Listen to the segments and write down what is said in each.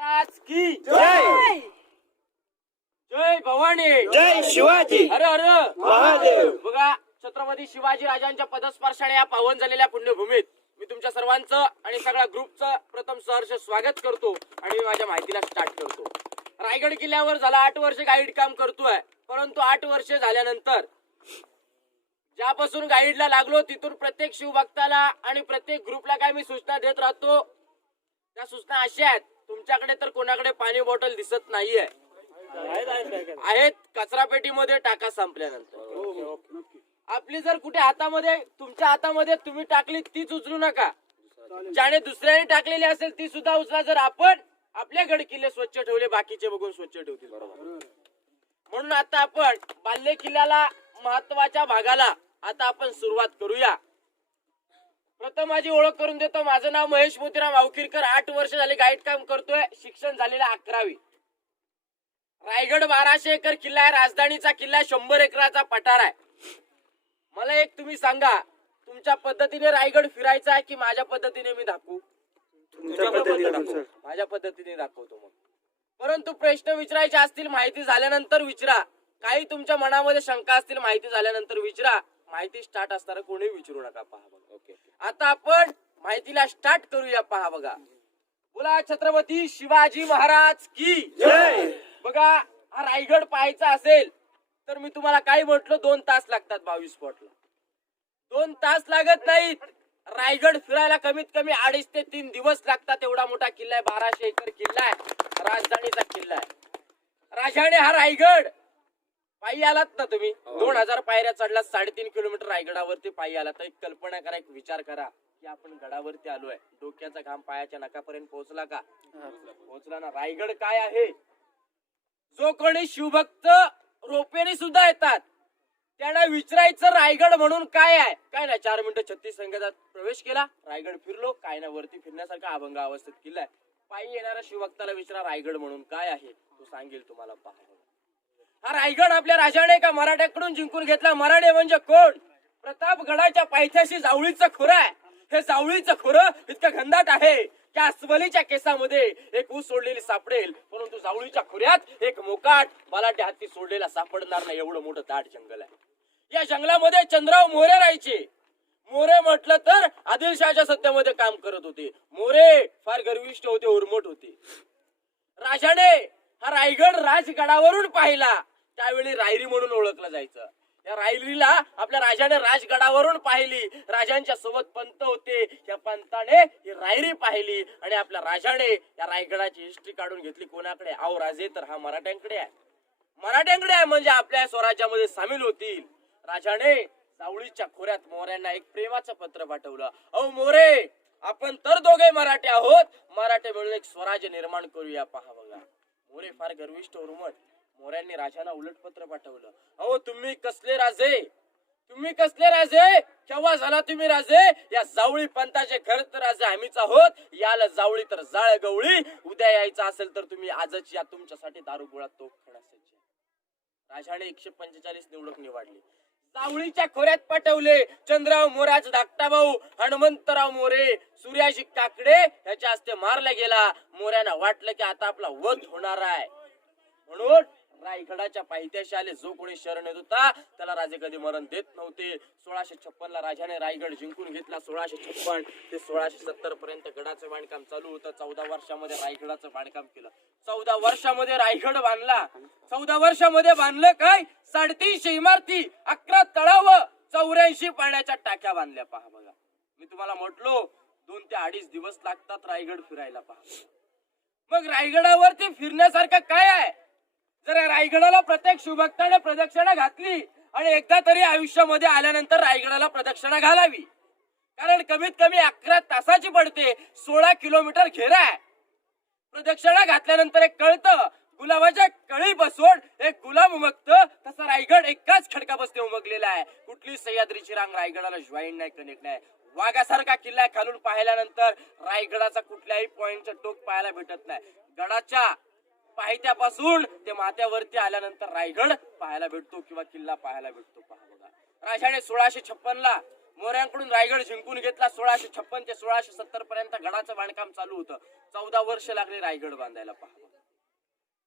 महाराज की जय जय भवानी जय शिवाजी हर हर महादेव. बघा, छत्रपती शिवाजी राजांच्या पदस्पर्शाने या पावन झालेल्या पुण्यभूमीत मी तुमच्या सर्वांचं आणि सगळ्या ग्रुपचं प्रथम सहर्ष स्वागत करतो आणि मी माझ्या माहितीला स्टार्ट करतो. रायगड किल्ल्यावर झाला 8 वर्ष गाईड काम करतोय, परंतु 8 वर्ष झाल्यानंतर ज्यापासून गाईडला लागलो तिथून प्रत्येक शिवभक्ताला आणि प्रत्येक ग्रुपला काय मी सूचना देत राहतो. त्या सूचना अशा आहेत, तुमच्याकडे तर कोणाकडे पाणी बॉटल दिसत नाहीये, आहेत कचरा पेटीमध्ये टाका संपल्यानंतर. आपली जर कुठे हातामध्ये तुमच्या हातामध्ये तुम्ही टाकली तीच उचलू नका, ज्याने दुसऱ्याने टाकलेली असेल ती सुद्धा उचला. जर आपण आपले गड किल्ले स्वच्छ ठेवले बाकीचे बघून स्वच्छ ठेवतील. बरोबर. म्हणून आता आपण बाल्य किल्ल्याला महत्वाच्या भागाला आता आपण सुरुवात करूया. प्रथम माझी ओळख करून देतो. माझं नाव महेश मोतीराम अवकिरकर. 8 वर्ष झाले गाईड काम करतोय. शिक्षण झालेलं 11वी. रायगड 1200 एकर किल्ला आहे, राजधानीचा किल्ला 100 एकराचा पठार आहे. मला एक तुम्ही सांगा, तुमच्या पद्धतीने रायगड फिरायचा आहे की माझ्या पद्धतीने मी दाखवू? माझ्या पद्धतीने दाखवतो मग. परंतु प्रश्न विचारायचे असतील माहिती झाल्यानंतर विचारा. काही तुमच्या मनामध्ये शंका असतील माहिती झाल्यानंतर विचारा. माहिती स्टार्ट असताना कोणी विचारू नका. पहा बघा. ओके, आता आपण माहितीला स्टार्ट करूया. पहा बघा. बोला छत्रपती शिवाजी महाराज की जय. बघा, हा रायगड पाहायचा असेल तर मी तुम्हाला काय म्हटलं, 2 तास लागतात 22 स्पॉटला. 2 तास लागत नाहीत. रायगड फिरायला कमीत कमी 2.5 ते 3 दिवस लागतात. एवढा मोठा किल्ला आहे, 1200 एकर किल्ला आहे, राजधानीचा किल्ला आहे. राजाने हा रायगड पायी आलात ना तुम्ही, 2000 पायऱ्या चढला, 3.5 किलोमीटर रायगडावरती पायी आला. तर एक कल्पना करा, एक विचार करा की आपण गडावरती आलोय. डोक्याचा घाम पायाच्या नखापर्यंत पोहोचला का? पोहोचला ना. रायगड काय आहे? जो कोणी शिवभक्त रोपेने सुद्धा येतात त्यांना विचारायचं रायगड म्हणून काय आहे. काय नाही, 4 मिनिटं 36 संगीतात प्रवेश केला, रायगड फिरलो, काय ना. वरती फिरण्यासारखा अभंग अवस्थेत किल्ला आहे. पायी येणाऱ्या शिवभक्ताला विचारा रायगड म्हणून काय आहे, तो सांगेल तुम्हाला. पहा, हा रायगड आपल्या राजाने का मराठ्याकडून जिंकून घेतला. मराठे म्हणजे कोण? प्रतापगडाच्या पायथ्याशी जावळीचं खोरं आहे. हे जावळीचं खोरं इतकं घनदाट आहे की अस्वलीच्या केसामध्ये एक ऊस सोडलेली सापडेल, परंतु जावळीच्या खोऱ्यात एक मोकाट बलाढ्य हत्ती सोडलेला सापडणार नाही. एवढं मोठं दाट जंगल आहे. या जंगलामध्ये चंद्रराव मोरे राहायचे. मोरे म्हटलं तर आदिलशहाच्या सत्तेमध्ये काम करत होते. मोरे फार गर्विष्ठ होते, उर्मट होते. राजाने हा रायगड राजगडावरून पाहिला. त्यावेळी रायरी म्हणून ओळखलं जायचं. या रायरीला आपल्या राजाने राजगडावरून पाहिली. राजांच्या सोबत पंत होते. या पंताने ही रायरी पाहिली आणि आपल्या राजाने या रायगडाची हिस्ट्री काढून घेतली. कोणाकडे? आव राजे, तर हा मराठ्यांकडे आहे. मराठ्यांकडे आहे म्हणजे आपल्या स्वराज्यामध्ये सामील होतील. राजाने जावळीच्या खोऱ्यात मोऱ्यांना एक प्रेमाचं पत्र पाठवलं. अहो मोरे, आपण तर दोघे मराठे आहोत, मराठे मिळून एक स्वराज्य निर्माण करूया. पहा बघा, मोरे फार गर्विष्ठ उर्मट. मोऱ्यांनी राजाला उलट पत्र पाठवलं. अहो तुम्ही कसले राजे, तुम्ही कसले राजे, केव्हा झाला तुम्ही राजे? या जावळी पंथाचे खर तर राजे आम्हीच आहोत. याला जावळी तर जाळ गवळी. उद्या यायचं असेल तर तुम्ही आजच या, तुमच्यासाठी दारू गोळा तोफ खाण्यासाठी. राजाने 145 निवडणूक निवडली. जावळीच्या खोऱ्यात पाठवले. चंद्रराव मोराचा धाकटा भाऊ हनुमंतराव मोरे, सूर्याजी काकडे याच्या हस्ते मारला गेला. मोऱ्यांना वाटलं की आता आपला वध होणार आहे, म्हणून रायगडाच्या पायथ्याशी आले. जो कोणी शरण येत होता त्याला राजे कधी मरण देत नव्हते. 1656 ला राजाने रायगड जिंकून घेतला. 1656 ते 1670 पर्यंत गडाचं बांधकाम चालू होतं. 14 वर्षामध्ये रायगडाचं बांधकाम केलं. 14 वर्षामध्ये रायगड बांधला. 14 वर्षामध्ये बांधलं काय? 350 इमारती, 11 तळाव, 84 पाण्याच्या टाक्या बांधल्या. पहा बघा, मी तुम्हाला म्हटलो 2 ते 2.5 दिवस लागतात रायगड फिरायला. पहा, मग रायगडावरती फिरण्यासारखं काय आहे? जर रायगडाला प्रत्येक शिवभक्ताने प्रदक्षिणा घातली आणि एकदा तरी आयुष्यामध्ये आल्यानंतर रायगडाला प्रदक्षिणा घालावी. कारण कमीत कमी 11 तासाची पडते. 16 किलोमीटर घेरा आहे. प्रदक्षिणा घातल्यानंतर एक कळतं, गुलाबाच्या कळी बसवून एक गुलाब उमगतं, तसा रायगड एकाच खडका बसते उमगलेला आहे. कुठली सह्याद्रीची रांग रायगडाला जॉईन नाही, कनेक्ट नाही. वाघासारखा किल्ला खालून पाहिल्यानंतर रायगडाचा कुठल्याही पॉइंटचं टोक पाहायला भेटत नाही. गडाच्या पायथ्यापासून ते माथ्यावरती आल्यानंतर रायगड पाहायला भेटतो किंवा किल्ला पाहायला भेटतो. पहा बघा, राजाने 1656 ला मोऱ्यांकडून रायगड जिंकून घेतला. 1656 ते 1670 पर्यंत गडाचं बांधकाम चालू होतं. 14 वर्ष लागले रायगड बांधायला. पहा,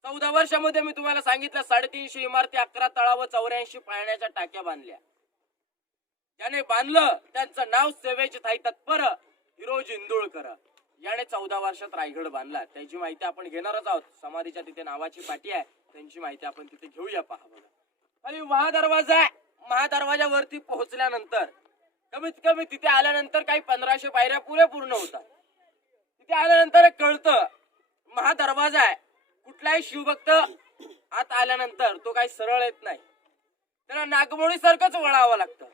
14 वर्षामध्ये मी तुम्हाला सांगितलं 350 इमारती, 11 तळाव, 84 पाण्याच्या टाक्या बांधल्या. ज्याने बांधलं त्यांचं नाव सेवेचे थाई तत्पर हिरोज इंदुळकर. याने 14 वर्षात रायगड बांधला. त्याची माहिती आपण घेणारच आहोत. समाधीच्या तिथे नावाची पाटी आहे, त्यांची माहिती आपण तिथे घेऊया. पहा बघा, आणि महादरवाजा आहे. महादरवाजावरती पोहोचल्यानंतर कमीत कमी तिथे आल्यानंतर काही 1500 पायऱ्या पूर्ण होतात. तिथे आल्यानंतर कळतं महादरवाजा आहे. कुठलाही शिवभक्त आत आल्यानंतर तो काही सरळ येत नाही, त्याला नागमोडी सारखंच वळावं लागतं.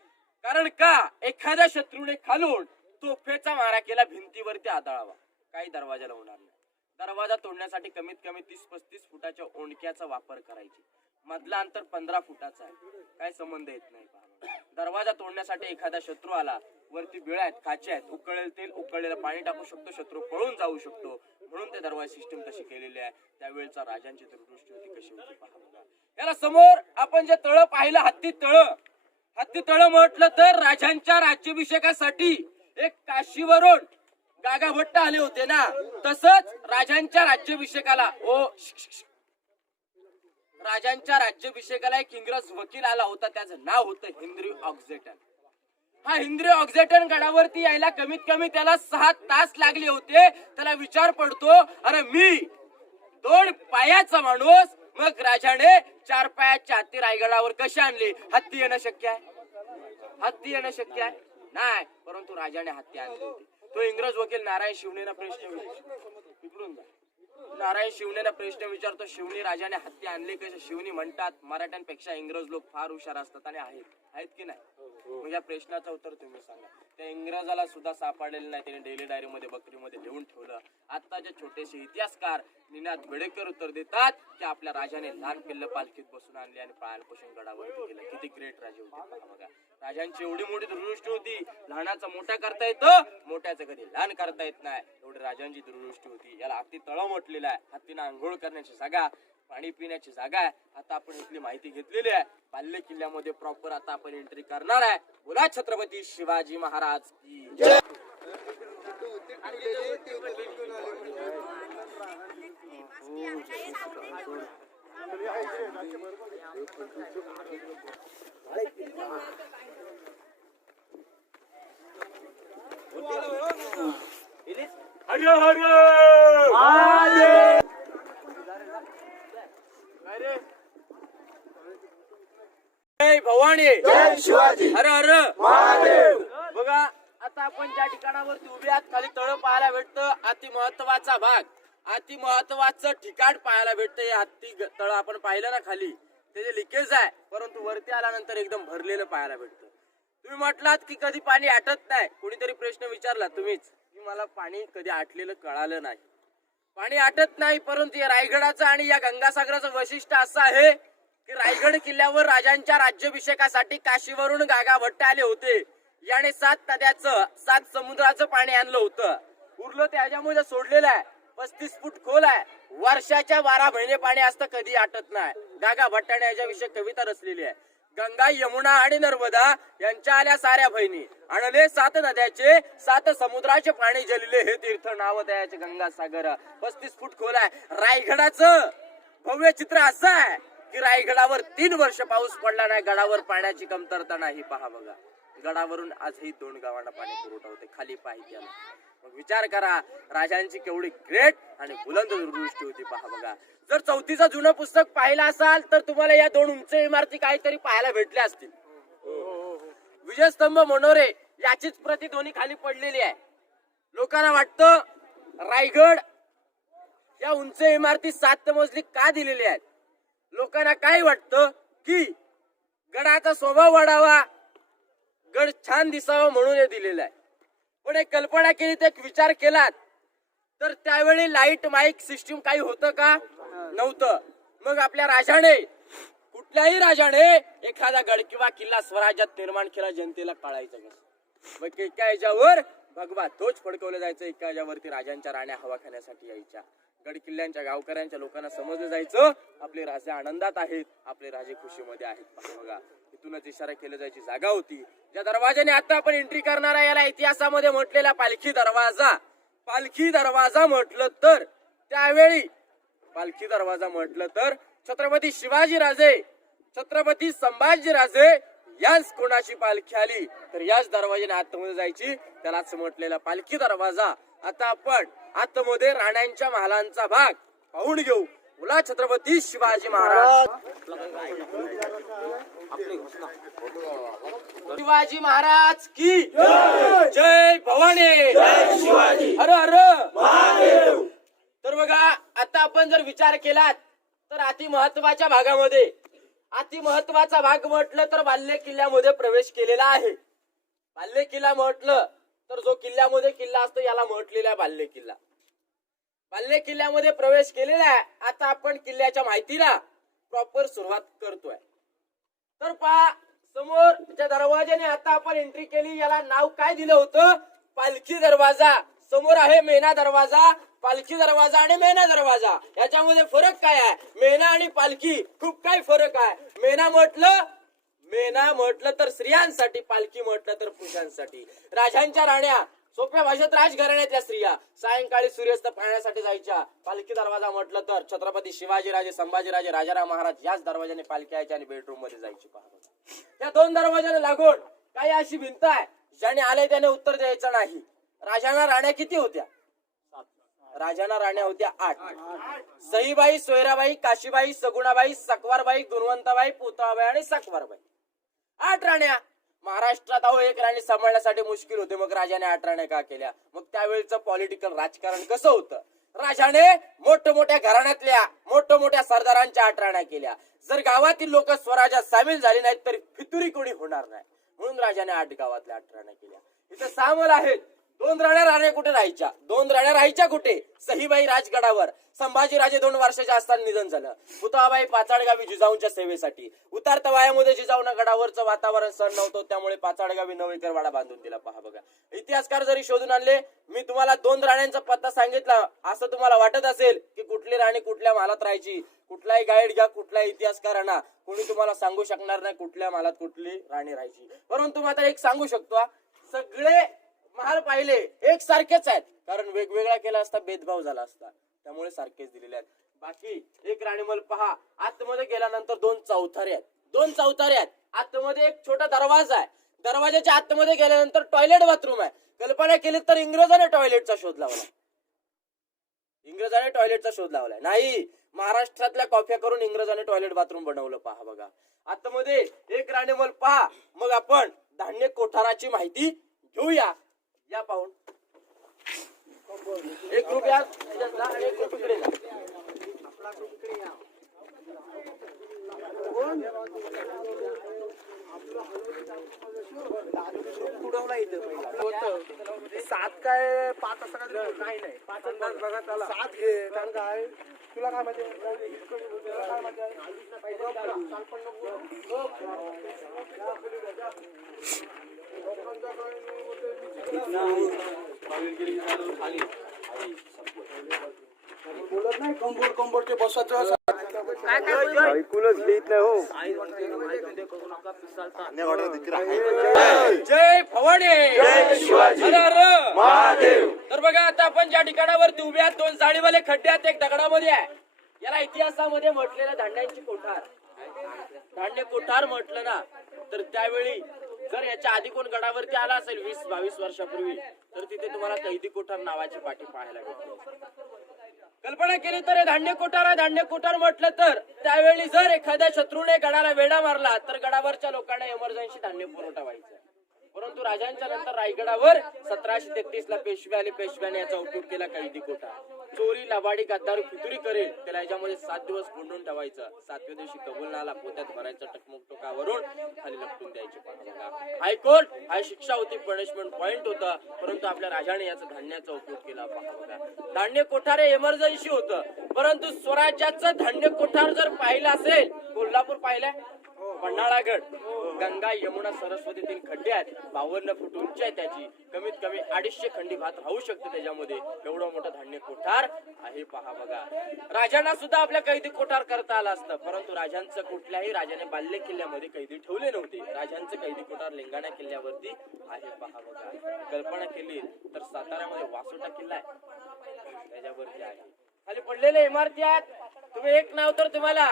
कारण का, एखाद्या शत्रूने खालून तोफेचा मारा केला, भिंतीवरती आदळावा, काही दरवाजाला होणार नाही. दरवाजा तोडण्यासाठी कमीत कमी 30-35 फुटाच्या ओंडक्याचा वापर करायची. मधला अंतर 15 फुटाचा आहे, काय संबंध येत नाही. दरवाजा तोडण्यासाठी एखादा शत्रू आला, वरती बिळा आहेत, काचे आहेत, उकळलेलं तेल, उकळलेलं पाणी टाकू शकतो, शत्रू पळून जाऊ शकतो. म्हणून ते दरवाजा सिस्टम तशी केलेली आहे. त्यावेळेचा राजांची दूरदृष्टी होती, कशी होती पहा बघा. याला समोर आपण जे तळ पाहिलं, हत्ती तळ म्हटलं तर राजांच्या राज्याभिषेकासाठी एक काशीवरून गागा भट्ट आले होते ना, तसंच राजांच्या राज्याभिषेकाला राजांच्या राज्याभिषेकाला एक इंग्रज वकील आला होता. त्याचं नाव होतं हेनरी ऑक्झेटन. हा हेनरी ऑक्झेटन गडावरती यायला कमीत कमी त्याला 6 तास लागले होते. त्याला विचार पडतो, अरे मी 2 पायाचा माणूस, मग राजाने 4 पायाच्या हत्ती रायगडावर कसे आणले? हत्ती येणं शक्य आहे? हत्ती येणं शक्य आहे नाही, परंतु राजाने हत्ती आणली होती. तो इंग्रज वकील नारायण शिवनेला प्रश्न विचारतो, शिवनी राजाने हत्ती आणले कसे? शिवनी म्हणतात, मराठ्यांपेक्षा इंग्रज लोक फार हुशार असतात आणि आहेत की नाही? मग या प्रश्नाचं उत्तर तुम्ही सांगा. त्या इंग्रजाला सुद्धा सापडलेलं नाही, त्याने डेली डायरी मध्ये बकरीमध्ये लिहून ठेवलं. आताचे छोटेसे इतिहासकार निनाद बेडेकर उत्तर देतात की आपल्या राजाने लहान पिल्ल पालखीत बसून आणले आणि पालपोषण गडावरती केलं. किती ग्रेट राजे होते बघा. राजांची एवढी मोठी दूरदृष्टी होती, लहानाचा मोठा करता येतं, मोठ्याचं कधी लहान करता येत नाही, एवढी राजांची दूरदृष्टी होती. याला हत्ती तळं म्हटलेलं आहे. हत्तीनं आंघोळ करण्याची जागा, पाणी पिण्याची जागा आहे. आता आपण इथली माहिती घेतलेली आहे. बाल्य किल्ल्यामध्ये प्रॉपर आता आपण एंट्री करणार आहे. बोला छत्रपती शिवाजी महाराज की जय. हर हर महादेव. जय भवानी, जय शिवाजी, हर हर महादेव. बघा, आता आपण ज्या ठिकाणावरती उभे आहात, खाली तळ पाहायला भेटतं. अति महत्वाचा भाग, अति महत्वाचं ठिकाण पाहायला भेटतं. हे हत्ती तळ आपण पाहिलं ना खाली, त्याचे लिकेज आहे, परंतु वरती आल्यानंतर एकदम भरलेलं पाहायला भेटतं. तुम्ही म्हटलात की कधी पाणी आटत नाही. कोणीतरी प्रश्न विचारला तुम्हीच की मला पाणी कधी आटलेलं कळालं नाही. पाणी आटत नाही, परंतु या रायगडाचं आणि या गंगासागराचं वैशिष्ट्य असं आहे की रायगड किल्ल्यावर राजांच्या राज्याभिषेकासाठी काशीवरून गागा भट्ट आले होते. याने 7 नद्याचं 7 समुद्राचं पाणी आणलं होतं. उरलं ते ह्याच्यामध्ये सोडलेलं आहे. 35 फूट खोल आहे. वर्षाच्या 12 महिने पाणी असतं, कधी आटत नाही. गागा भट्टाने याच्याविषयी कविता रचलेली आहे. गंगा, यमुना आणि नर्मदा यांच्या आल्या साऱ्या बहिणी, आणले 7 नद्याचे 7 समुद्राचे पाणी जलिले हे तीर्थ नाव द्यायचे गंगासागर. 35 फूट खोल आहे. रायगडाचं भव्य चित्र असं आहे की रायगडावर 3 वर्ष पाऊस पडला नाही, गडावर पाण्याची कमतरता नाही. पहा बघा, गडावरून आजही 2 गावांना पाणी पुरवठा होते. खाली पाहिजे, मग विचार करा राजांची केवढी ग्रेट आणि बुलंद दूरदृष्टी होती. पहा बघा, जर 34चं जुनं पुस्तक पाहिलं असाल तर तुम्हाला या 2 उंच इमारती काहीतरी पाहायला भेटल्या असतील. विजयस्तंभ, मनोरे याचीच प्रति दोन्ही खाली पडलेली आहे. लोकांना वाटतं रायगड या उंच इमारती 7 मजली का दिलेली आहेत? लोकांना काय वाटतं की गडाचा स्वभाव वाढावा, गड छान दिसावा म्हणून हे दिलेलं आहे. पण एक कल्पना केली, तर एक विचार केलात तर त्यावेळी लाईट माईक सिस्टीम काही होतं का? नव्हतं. मग आपल्या राजाने, कुठल्याही राजाने एखादा गड किंवा किल्ला स्वराज्यात निर्माण केला, जनतेला कळायचं कसं? मग एका याच्यावर भगवा ध्वज फडकवलं जायचं, एका याच्यावरती राजांच्या राण्या हवा खाण्यासाठी यायच्या. गड किल्ल्यांच्या गावकऱ्यांच्या लोकांना समजलं जायचं आपले राजे आनंदात आहेत, आपले राजे खुशीमध्ये आहेत. बघा, तिथूनच इशारा केला जायची जागा होती. ज्या दरवाजाने आता आपण एंट्री करणार आहे याला इतिहासामध्ये म्हटलेला पालखी दरवाजा. पालखी दरवाजा म्हटलं तर त्यावेळी पालखी दरवाजा म्हटलं तर छत्रपती शिवाजीराजे, छत्रपती संभाजीराजे याच कोणाची पालखी आली तर याच दरवाजाने आतमध्ये जायची, त्यालाच म्हटलेला पालखी दरवाजा. आता आपण आतमध्ये राण्यांच्या महालांचा भाग पाहून घेऊ. बोला छत्रपती शिवाजी महाराज. शिवाजी महाराज की जय भवानी, जय शिवाजी. हर हर महादेव. तर बघा आता आपण जर विचार केलात तर अति महत्वाच्या भागामध्ये अति महत्वाचा भाग म्हटलं तर बाल्य किल्ल्यामध्ये प्रवेश केलेला आहे. बाल्य किल्ला म्हटलं तर जो किल्ल्यामध्ये किल्ला असतो याला म्हटलेला आहे बाल्य किल्ला. बाल्य किल्ल्यामध्ये प्रवेश केलेला आहे. आता आपण किल्ल्याच्या माहितीला प्रॉपर सुरुवात करतोय. तर पहा समोर ज्या दरवाजाने आता आपण एंट्री केली याला नाव काय दिलं होतं? पालखी दरवाजा. समोर आहे मेना दरवाजा, पालखी दरवाजा आणि मेना दरवाजा. याच्यामध्ये फरक काय आहे? मेना आणि पालखी खूप काही फरक आहे. मेना म्हटलं तर स्त्रियांसाठी, पालखी म्हटलं तर पुरुषांसाठी. राजांच्या राण्या, सोप्या भाषेत राजघराण्यातल्या स्त्रिया सायंकाळी सूर्यास्त पाहण्यासाठी जायच्या. पालखी दरवाजा म्हटलं तर छत्रपती शिवाजीराजे, संभाजीराजे, राजाराम महाराज याच दरवाजाने पालखी यायची आणि बेडरूम मध्ये जायची. त्या दोन दरवाजाने लागून काही अशी भिंत आहे ज्याने आले त्याने उत्तर द्यायचं नाही. राजांना राण्या किती होत्या? राजांना राण्या होत्या 8. सईबाई, सोयराबाई, काशीबाई, सगुणाबाई, सकवारबाई, गुणवंताबाई, पुतळाबाई आणि सकवारबाई. 8 राण्या. महाराष्ट्रात अहो एक राणी सांभाळण्यासाठी मुश्किल होते, मग राजाने 8 राण्या का केल्या? मग त्यावेळेचं पॉलिटिकल राजकारण कसं होतं? राजाने मोठमोठ्या घराण्यातल्या मोठमोठ्या सरदारांच्या 8 राण्या केल्या. जर गावातील लोक स्वराज्यात सामील झाली नाहीत तर फितुरी कोणी होणार नाही, म्हणून राजाने 8 गावातल्या 8 राण्या केल्या. इथं 6 महल आहेत. 2 राण्या कुठे राहायच्या? 2 राण्या राहायच्या कुठे? सहीबाई राजगडावर. संभाजीराजे 2 वर्षाचे असताना निधन झालं. पुतळाबाई पाचाडगावी जिजाऊंच्या सेवेसाठी. उतारत्या वयामध्ये जिजाऊंना गडावरचं वातावरण सहन नव्हतं, त्यामुळे पाचाडगावी 9 एकर वाडा बांधून दिला. पहा बघा, इतिहासकार जरी शोधून आणले, मी तुम्हाला 2 राण्यांचा पत्ता सांगितला, असं तुम्हाला वाटत असेल की कुठली राणी कुठल्या महालात राहायची, कुठलाही गाईड घ्या, कुठलाही इतिहासकार आणा, कोणी तुम्हाला सांगू शकणार नाही कुठल्या महालात कुठली राणी राहायची. परंतु मात्र एक सांगू शकतो, सगळे महाल पाहिले एक सारखेच आहेत, कारण वेगवेगळा केला असता भेदभाव झाला असता, त्यामुळे सारखेच दिलेले आहेत. बाकी एक राणीमहल पहा, आतमध्ये गेल्यानंतर 2 चौथारे आहेत. 2 चौथारे आहेत. आतमध्ये एक छोटा दरवाजा आहे. दरवाजाच्या आतमध्ये गेल्यानंतर टॉयलेट बाथरूम आहे. कल्पना केली तर इंग्रजाने टॉयलेटचा शोध लावला. इंग्रजाने टॉयलेटचा शोध लावलाय नाही, महाराष्ट्रातल्या कॉफ्या करून इंग्रजाने टॉयलेट बाथरूम बनवलं. पहा बघा, आतमध्ये एक राणीमहल पहा. मग आपण धान्य कोठाराची माहिती घेऊया. या पाहून एक ग्रुप या आणि एक ग्रुप इकडे जा. कुडवला इथं सात काय 5 असं काय नाही. 5 अंदाज बघा त्याला 7 घे. कारण काय तुला काय माहिती बोलत नाही. कंबोडचे बसायचं ऐकूनच लिहित नाही हो. जय भवानी, जय शिवाजी. हर हर महादेव. तर बघा आता आपण ज्या ठिकाणावरती उभे आहात 2 जाळीवाले खड्डे आहेत, एक दगडामध्ये आहे. याला इतिहासामध्ये म्हटलेलं धान्यांची कोठार. धान्य कोठार म्हटलं ना तर त्यावेळी जर याच्या आधी कोण गडावरती आला असेल 20-22 वर्षापूर्वी तर तिथे तुम्हाला कैदी कोठार नावाची पाठी पाहायला मिळते. कल्पना केली तर हे धान्य कोठार आहे. धान्य कोठार म्हटलं तर त्यावेळी जर एखाद्या शत्रूने गडाला वेढा मारला तर गडावरच्या लोकांना इमर्जन्सी धान्य पुरवठा व्हायचा. परंतु राजांच्या नंतर रायगडावर 1733 ला पेशवे आले. पेशव्याने याचा उपयोग केला कैदी कोठार. चोरी, लबाडी, गद्दारी, फितुरी करेल त्याला याच्यामध्ये 7 दिवस कोंडून ठेवायचं. 7व्या दिवशी कबूलनाला पोत्यात भरायचं, टकमक टोकावरून खाली लपटून द्यायचे. हायकोर्ट हा शिक्षा होती, पनिशमेंट पॉइंट होता, परंतु आपल्या राजाने याचा धान्याचा उपयोग केला. पहा बघा, धान्य कोठार हे इमर्जन्सी होतं. परंतु स्वराज्याचं धान्य कोठार जर पाहिलं असेल, कोल्हापूर पाहिलंय? पन्हाळागड गंगा यमुना सरस्वती 3 खड्डे आहेत, 52 फूट उंची आहे त्याची, कमीत कमी 250 खंडी भात राहू शकते त्याच्यामध्ये, एवढं मोठं धान्य कोठार आहे पहा बघा. राजांना सुद्धा आपल्या कैदी कोठार करता आलं असतं, परंतु राजांचं कुठल्याही राजाने बाल्य किल्ल्यामध्ये कैदी ठेवले नव्हते. राजांचं कैदी कोठार लिंगाणा किल्ल्यावरती आहे पहा बघा. कल्पना केली तर साताऱ्यामध्ये वासोटा किल्ला आहे त्याच्यावरती आहे. खाली पडलेल्या इमारती आहेत. तुम्ही एक नाव तर तुम्हाला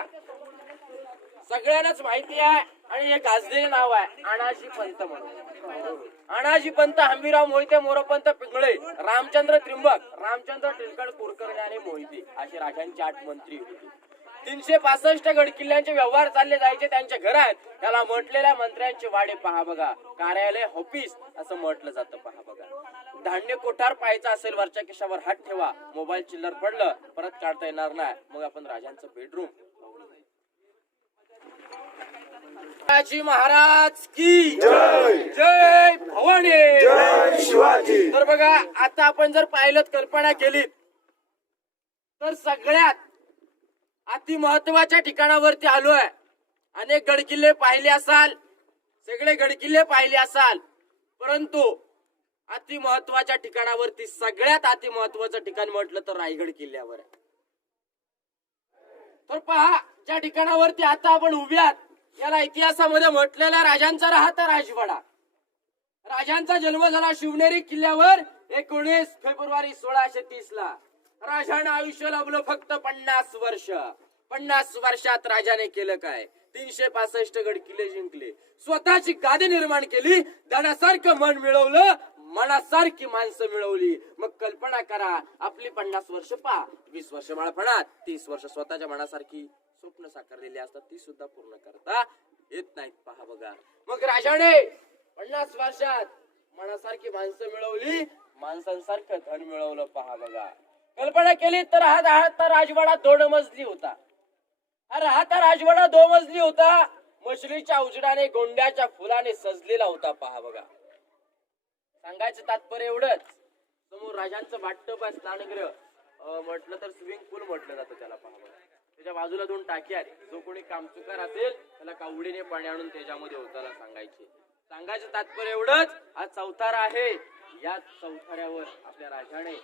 सगळ्यांनाच माहिती आहे आणि एक गाजलेलं नाव आहे, अनाजी पंत म्हणून. अनाजी पंत, हंबीराव मोहिते, मोरपंत पिंगळे, रामचंद्र त्रिंबक, रामचंद्र टिळकड, कुलकर्णी आणि मोहिते असे राजांचे 8 मंत्री होते. 365 गड किल्ल्यांचे व्यवहार चालले जायचे त्यांच्या घरात. त्याला म्हटलेल्या मंत्र्यांचे वाडे पहा बघा, कार्यालय ऑफिस असं म्हटलं जातं पहा बघा. धान्य कोठार पाहायचा असेल वरच्या केशावर हात ठेवा, मोबाईल चिल्लर पडलं परत काढता येणार नाही. मग आपण राजांचं बेडरूम. शिवाजी महाराज की जय. जय भवानी. जय शिवाजी. तर बघा आता आपण जर पाहिलं, कल्पना केली तर सगळ्यात अति महत्वाच्या ठिकाणावरती आलोय. अनेक गडकिल्ले पाहिले असाल, सगळे गडकिल्ले पाहिले असाल, परंतु अति महत्वाच्या ठिकाणावरती सगळ्यात अति महत्वाचं ठिकाण म्हटलं तर रायगड किल्ल्यावर आहे. तर पहा ज्या ठिकाणावरती आता आपण उभे आहात, याला इतिहासामध्ये म्हटलेला राजांचा राहता राजवाडा. राजांचा जन्म झाला शिवनेरी किल्ल्यावर 19 फेब्रुवारी 1630 ला. राजाने आयुष्य लाभलं फक्त 50 वर्ष. 50 वर्षात राजाने केलं काय? 365 गड किल्ले जिंकले, स्वतःची गादी निर्माण केली, धनासारखं मन मिळवलं, मनासारखी माणसं मिळवली. मग कल्पना करा, आपली 50 वर्ष पहा, 20 वर्ष बाळपणात, 30 वर्ष स्वतःच्या मनासारखी स्वप्न साकारलेली असतात, ती सुद्धा पूर्ण करता येत नाहीत पहा बघा. मग राजाने 50 वर्षात मनासारखी माणसं मिळवली, माणसांसारखं धन मिळवलं पहा बघा. कल्पना केली तर हा राहता राजवाडा 2 मजली होता. हा राहता राजवाडा 2 मजली होता. मशलीच्या उजडाने, गोंड्याच्या फुलाने सजलेला होता पहा बघा. सांगायचं तात्पर्य एवढंच, समोर राजांचं वाटप आहे, स्नानगृह म्हटलं तर स्विमिंग पूल म्हटलं जातं त्याला पहा बघा. त्याच्या बाजूला 2 टाकी आहेत. जो कोणी कामचुकार असेल त्याला कावडीने पाणी आणून त्याच्यामध्ये होताला सांगायचे. सांगायचं तात्पर्य एवढंच, हा चौथारा आहे. या चौथाऱ्यावर आपल्या राजाने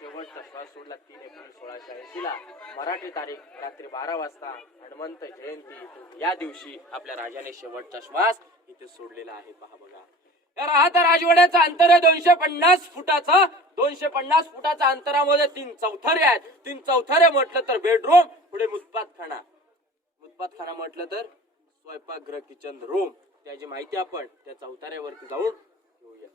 शेवटचा श्वास सोडला 3 एप्रिल 1680 ला. मराठी तारीख रात्री 12 वाजता हनुमंत जयंती या दिवशी आपल्या राजाने शेवटचा श्वास इथे सोडलेला आहे पहा बघा. या राहता राजवाड्याचं अंतर आहे 250 फुटाचं. 250 फुटाच्या अंतरामध्ये 3 चौथारे आहेत. 3 चौथारे म्हटलं तर बेडरूम, पुढे मुत्पातखाना. मुत्पातखाना म्हटलं तर स्वयंपाकगृह, किचन रूम. त्याची माहिती आपण त्या चौथाऱ्यावरती जाऊन घेऊया.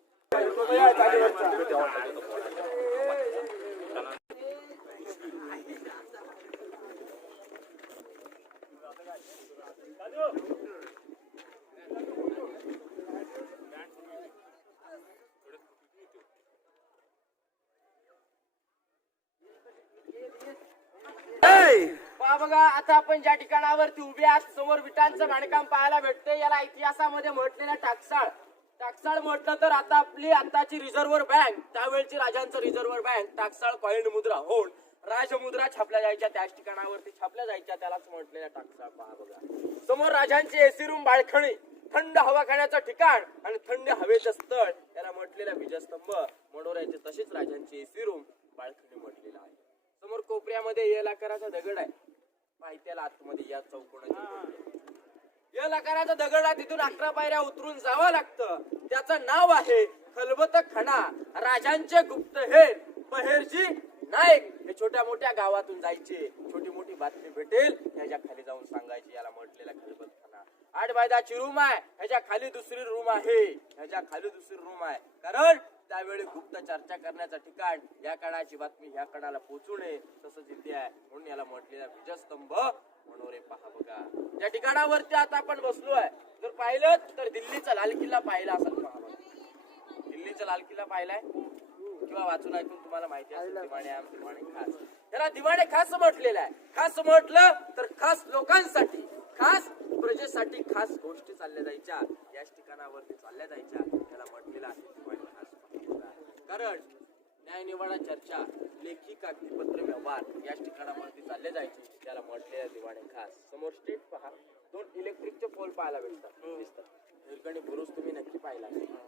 पहा बघा, आता आपण ज्या ठिकाणावरती उभे आहात, समोर विटांचं बांधकाम पाहायला भेटते. याला इतिहासामध्ये म्हटलेलं टाकसाळ. टाकसाळ म्हटलं तर आता आपली आताची रिझर्व्ह बँक, त्यावेळची राजांचं रिझर्व्ह बँक टाकसाळ कॉइन मुद्रा होऊन राजमुद्रा छापल्या जायच्या, त्याच ठिकाणावरती छापल्या जायच्या, त्यालाच म्हटलेल्या टाकसाळ पहा बघा. समोर राजांची एसी रूम, बाळखणी, थंड हवा खाण्याचं ठिकाण आणि थंड हवेचं स्थळ, याला म्हटलेला विजयस्तंभ. मनोऱ्याचे तसेच राजांची एसी रूम, बाळखणी म्हटलेलं आहे. समोर कोपऱ्यामध्ये एल आकाराचा दगड आहे, माहितीला आतमध्ये या चौकोनाच्या एल आकाराचा दगड आहे. तिथून 11 पायऱ्या उतरून जावं लागतं. त्याचं नाव आहे खलबत खाना. राजांचे गुप्तहेर बहेरजी नाईक हे छोट्या मोठ्या गावातून जायचे, छोटी मोठी बातमी भेटेल ह्याच्या खाली जाऊन सांगायची, याला म्हटलेला खलबत खाना. 8 बायदाची रूम आहे, ह्याच्या खाली दुसरी रूम आहे, ह्याच्या खाली दुसरी रूम आहे. कारण त्यावेळी गुप्त चर्चा करण्याचं ठिकाण, या काळाची बातमी ह्या काळाला पोहोचू नये तसंच इथे आहे, म्हणून याला म्हटलेला विजयस्तंभ मनोरे पहा बघा. ज्या ठिकाणावरती आता आपण बसलो आहे, जर पाहिलं तर दिल्लीचा लाल किल्ला पाहिला असेल पहा बघा. दिल्लीचा लाल किल्ला पाहिलाय किंवा वाचून ऐकून तुम्हाला माहिती असेल. दिवाणे खास, त्याला दिवाणे खास म्हटलेलं आहे. खास म्हटलं तर खास लोकांसाठी, खास प्रजेसाठी खास गोष्टी चालल्या जायच्या, याच ठिकाणावरती चालल्या जायच्या, त्याला म्हटलेलं आहे दिवाणे खास. कारण न्यायनिवाडा चर्चा, लेखी कागदीपत्र व्यवहार याच ठिकाणावरती चालले जायचे. त्याला म्हटलेल्या दिवाणे खास. समोर स्ट्रीट पहा, 2 इलेक्ट्रिकचे पोल पाहायला दिसतात. हिरकणी बुरुज तुम्ही नक्की पाहिलाय ना?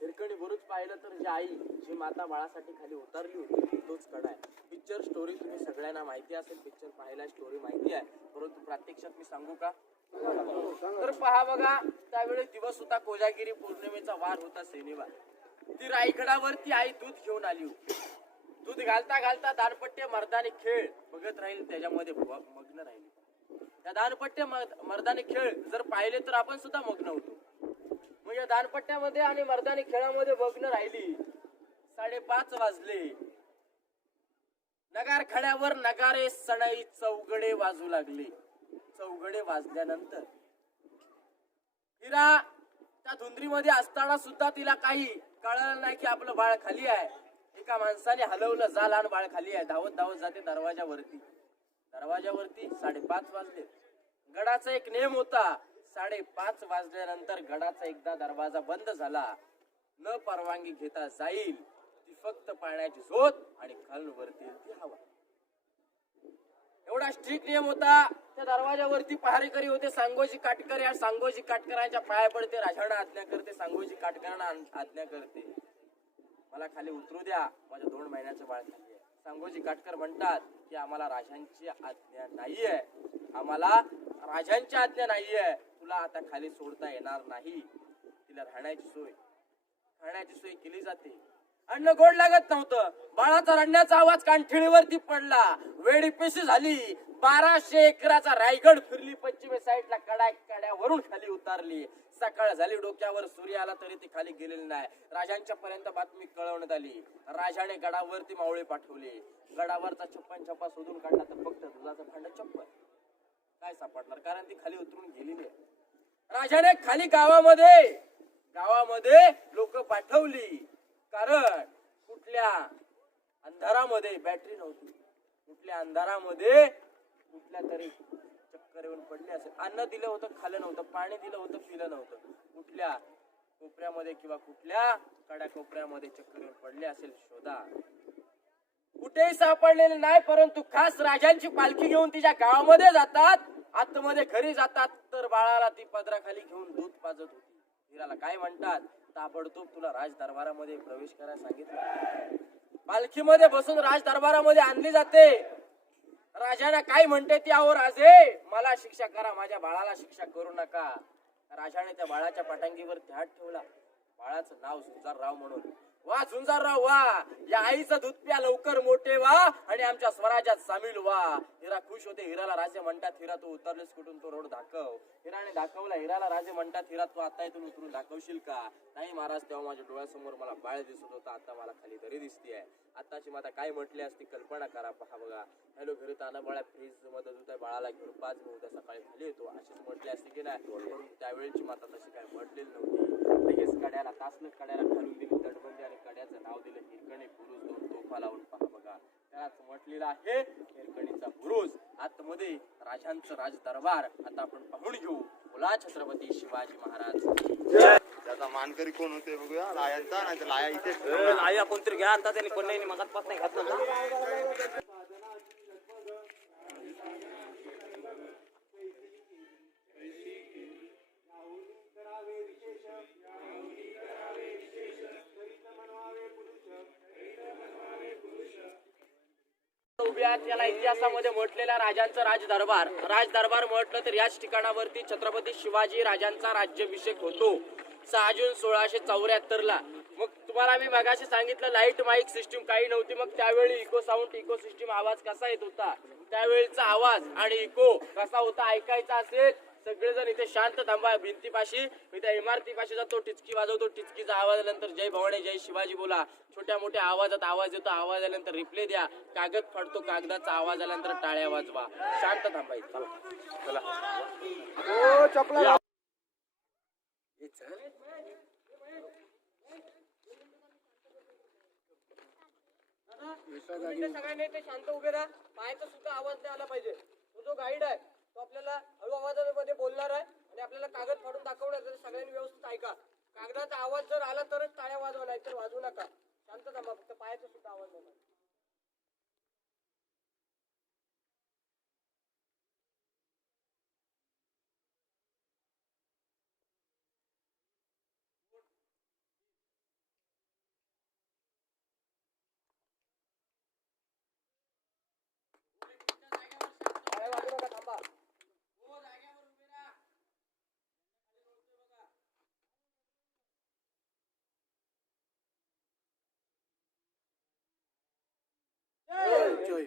हिरकणी बुरुज पाहिलं तर जी आई जी माता बाळासाठी खाली उतरली होती तोच कडा आहे. पिक्चर स्टोरी तुम्ही सगळ्यांना माहिती असेल, पिक्चर पाहायला स्टोरी माहिती आहे, परंतु प्रत्यक्षात मी सांगू का? तर पहा बघा, त्यावेळी दिवस होता कोजागिरी पौर्णिमेचा वार होता शनिवार. ती रायगडावरती आई दूध घेऊन आली होती. दूध घालता घालता दानपट्टे मर्दाने खेळ बघत राहील, त्याच्यामध्ये मग्न राहील. त्या दानपट्टे मर्दाने खेळ जर पाहिले तर आपण सुद्धा मग्न होतो. मग या दानपट्ट्यामध्ये आणि मर्दानी खेळामध्ये मग्न राहिली. 5:30 वाजले. नगारखड्यावर नगारे सणाई चौघडे वाजू लागले. चौघडे वाजल्यानंतर हिरा त्या धुंदरीमध्ये असताना सुद्धा तिला काही कळलं नाही की आपलं बाळ खाली आहे. एका माणसाने हलवलं, जा लहान बाळ खाली आहे. धावत धावत जाते दरवाजावरती. 5:30 वाजले. गडाचा एक नेम होता, 5:30 वाजल्यानंतर गडाचा एकदा दरवाजा बंद झाला न परवानगी घेता जाईल ती फक्त पाण्याची झोत आणि खालून वरती ती हवा. एवढा स्ट्रिक्ट नियम होता. त्या दरवाजावरती पहारेकरी होते सांगोजी काटकर. या सांगोजी काटकरांच्या पाया पडते, राजांना आज्ञा करते, सांगोजी काटकरांना आज्ञा करते, मला खाली उतरू द्या, माझ्या 2 महिन्याचं बाळ खाली आहे. सांगोजी काटकर म्हणतात की आम्हाला राजांची आज्ञा नाहीये, आम्हाला राजांची आज्ञा नाहीये, तुला आता खाली सोडता येणार नाही. तिला राहण्याची सोय, खाण्याची सोय केली जाते. अन्न गोड लागत नव्हतं. बाळाचा रडण्याचा आवाज कानठिळीवरती पडला. वेडी पेशी झाली. 1200 एकराचा रायगड फिरली. पश्चिमे साईडला कड्यावरून खाली उतारली. सकाळ झाली, डोक्यावर सूर्य आला तरी ती खाली गेलेली नाही. राजांच्या पर्यंत बातमी कळवण्यात आली. राजाने गडावरती मावळे पाठवले. गडावरचा 56 छप्पा शोधून काढला तर फक्त दुधाचं भांड चप्पल काय सापडणार, कारण ती खाली उतरून गेलेली आहे. राजाने खाली गावामध्ये लोक पाठवली, कारण कुठल्या अंधारामध्ये बॅटरी नव्हती, कुठल्या अंधारामध्ये कुठल्या तरी चक्कर येऊन पडले असेल. अन्न दिलं होतं, खाल्लं नव्हतं, पाणी दिलं होतं, पिलं नव्हतं, कुठल्या कोपऱ्यामध्ये किंवा कुठल्या कडा कोपऱ्यामध्ये चक्कर येऊन पडले असेल, शोधा. कुठेही सापडलेले नाही. परंतु खास राजांची पालखी घेऊन तिच्या गावामध्ये जातात, आतमध्ये घरी जातात, तर बाळाला ती पदराखाली घेऊन दूध पाजत होती. हिराला काय म्हणतात, ताबडतोब तुला राज दरबारामध्ये प्रवेश करायला सांगितलं. पालखीमध्ये बसून राज दरबारामध्ये आणली जाते. राजाला काय म्हणते ती, अहो राजे, मला शिक्षा करा, माझ्या बाळाला शिक्षा करू नका. राजाने त्या बाळाच्या पाटांगीवर हात ठेवला. बाळाचं नाव झुंजारराव म्हणून. वा झुंजारराव वा, या आईचं दूध प्या, लवकर मोठे वा आणि आमच्या स्वराज्यात सामील व्हा. हिरा खुश होते. हिराला राजे म्हणतात, हिरा तू उतरलेस कुठून, तो रोड दाखव. हिराने दाखवला. हिराला राजे म्हणतात, हिरा तू आता इथून उतरून दाखवशील का? नाही महाराज, तेव्हा माझ्या डोळ्यासमोर मला बाळ दिसत होता, आता मला खाली दरी दिसतीये. आताची माता काय म्हटली असती कल्पना करा. पहा बघा, हॅलो घरी ताना बाळा, फ्रीज मध्ये दूध आहे, बाळाला घेऊन 5 मिनिटं सकाळी खाली येतो, अशीच म्हटली असती की नाही. म्हणून त्यावेळेची माता तशी काय म्हटलेली नव्हती. लगेच कड्याला कड्याला खालून दिली तटबंदी आणि कड्याचं नाव दिलं हिरकणी बुरुज. 2 तोफा लावून पहा बघा, त्यालाच म्हटलेलं आहे हिरकणीचा बुरुज. आतमध्ये राजांचं राज दरबार आता आपण पाहून घेऊ. बोला छत्रपती शिवाजी महाराज. त्याचा मानकरी कोण होते बघूया, लायांचा. नाही तर लाया इथे लाया कोणतरी घ्या, आता त्यांनी पण नाही मगात पास नाही घातलं ना. उभ्या त्याला इतिहासामध्ये म्हटलेला राजांचं राज दरबार म्हटलं तर याच ठिकाणावरती छत्रपती शिवाजी राजांचा राज्याभिषेक होतो 6 जून 1674 ला. मग तुम्हाला मी मगाशी सांगितलं लाईट माईक सिस्टीम काही नव्हती. मग त्यावेळी इको साऊंड इको सिस्टीम आवाज कसा येत होता, त्यावेळीचा आवाज आणि इको कसा होता ऐकायचा असेल, सगळेजण इथे शांत थांबा. भिंतीपाशी मी त्या इमारतीपाशी जातो, टिचकी वाजवतो. टिचकीचा आवाज आल्यानंतर जय भवानी जय शिवाजी बोला. छोट्या मोठ्या आवाजात आवाज येतो, आवाज आल्यानंतर रिप्ले द्या. कागद फाडतो, कागदाचा आवाज आल्यानंतर टाळ्या वाजवा. शांत थांबायचं. चला ओ चपला सगळ्यांनी ते शांत उभे राहा. पायाचा सुद्धा आवाज नाही आला पाहिजे. तो जो गाईड आहे तो आपल्याला हळू आवाजामध्ये बोलणार आहे आणि आपल्याला कागद फाडून दाखवणार. तर सगळ्यांनी व्यवस्थित ऐका. कागदाचा आवाज जर आला तरच टाळ्या वाजवा, नाही तर वाजवू नका. शांत थांबा, फक्त पायाचा सुद्धा आवाज नाही. पाय वाजू नका, थांबा. जय.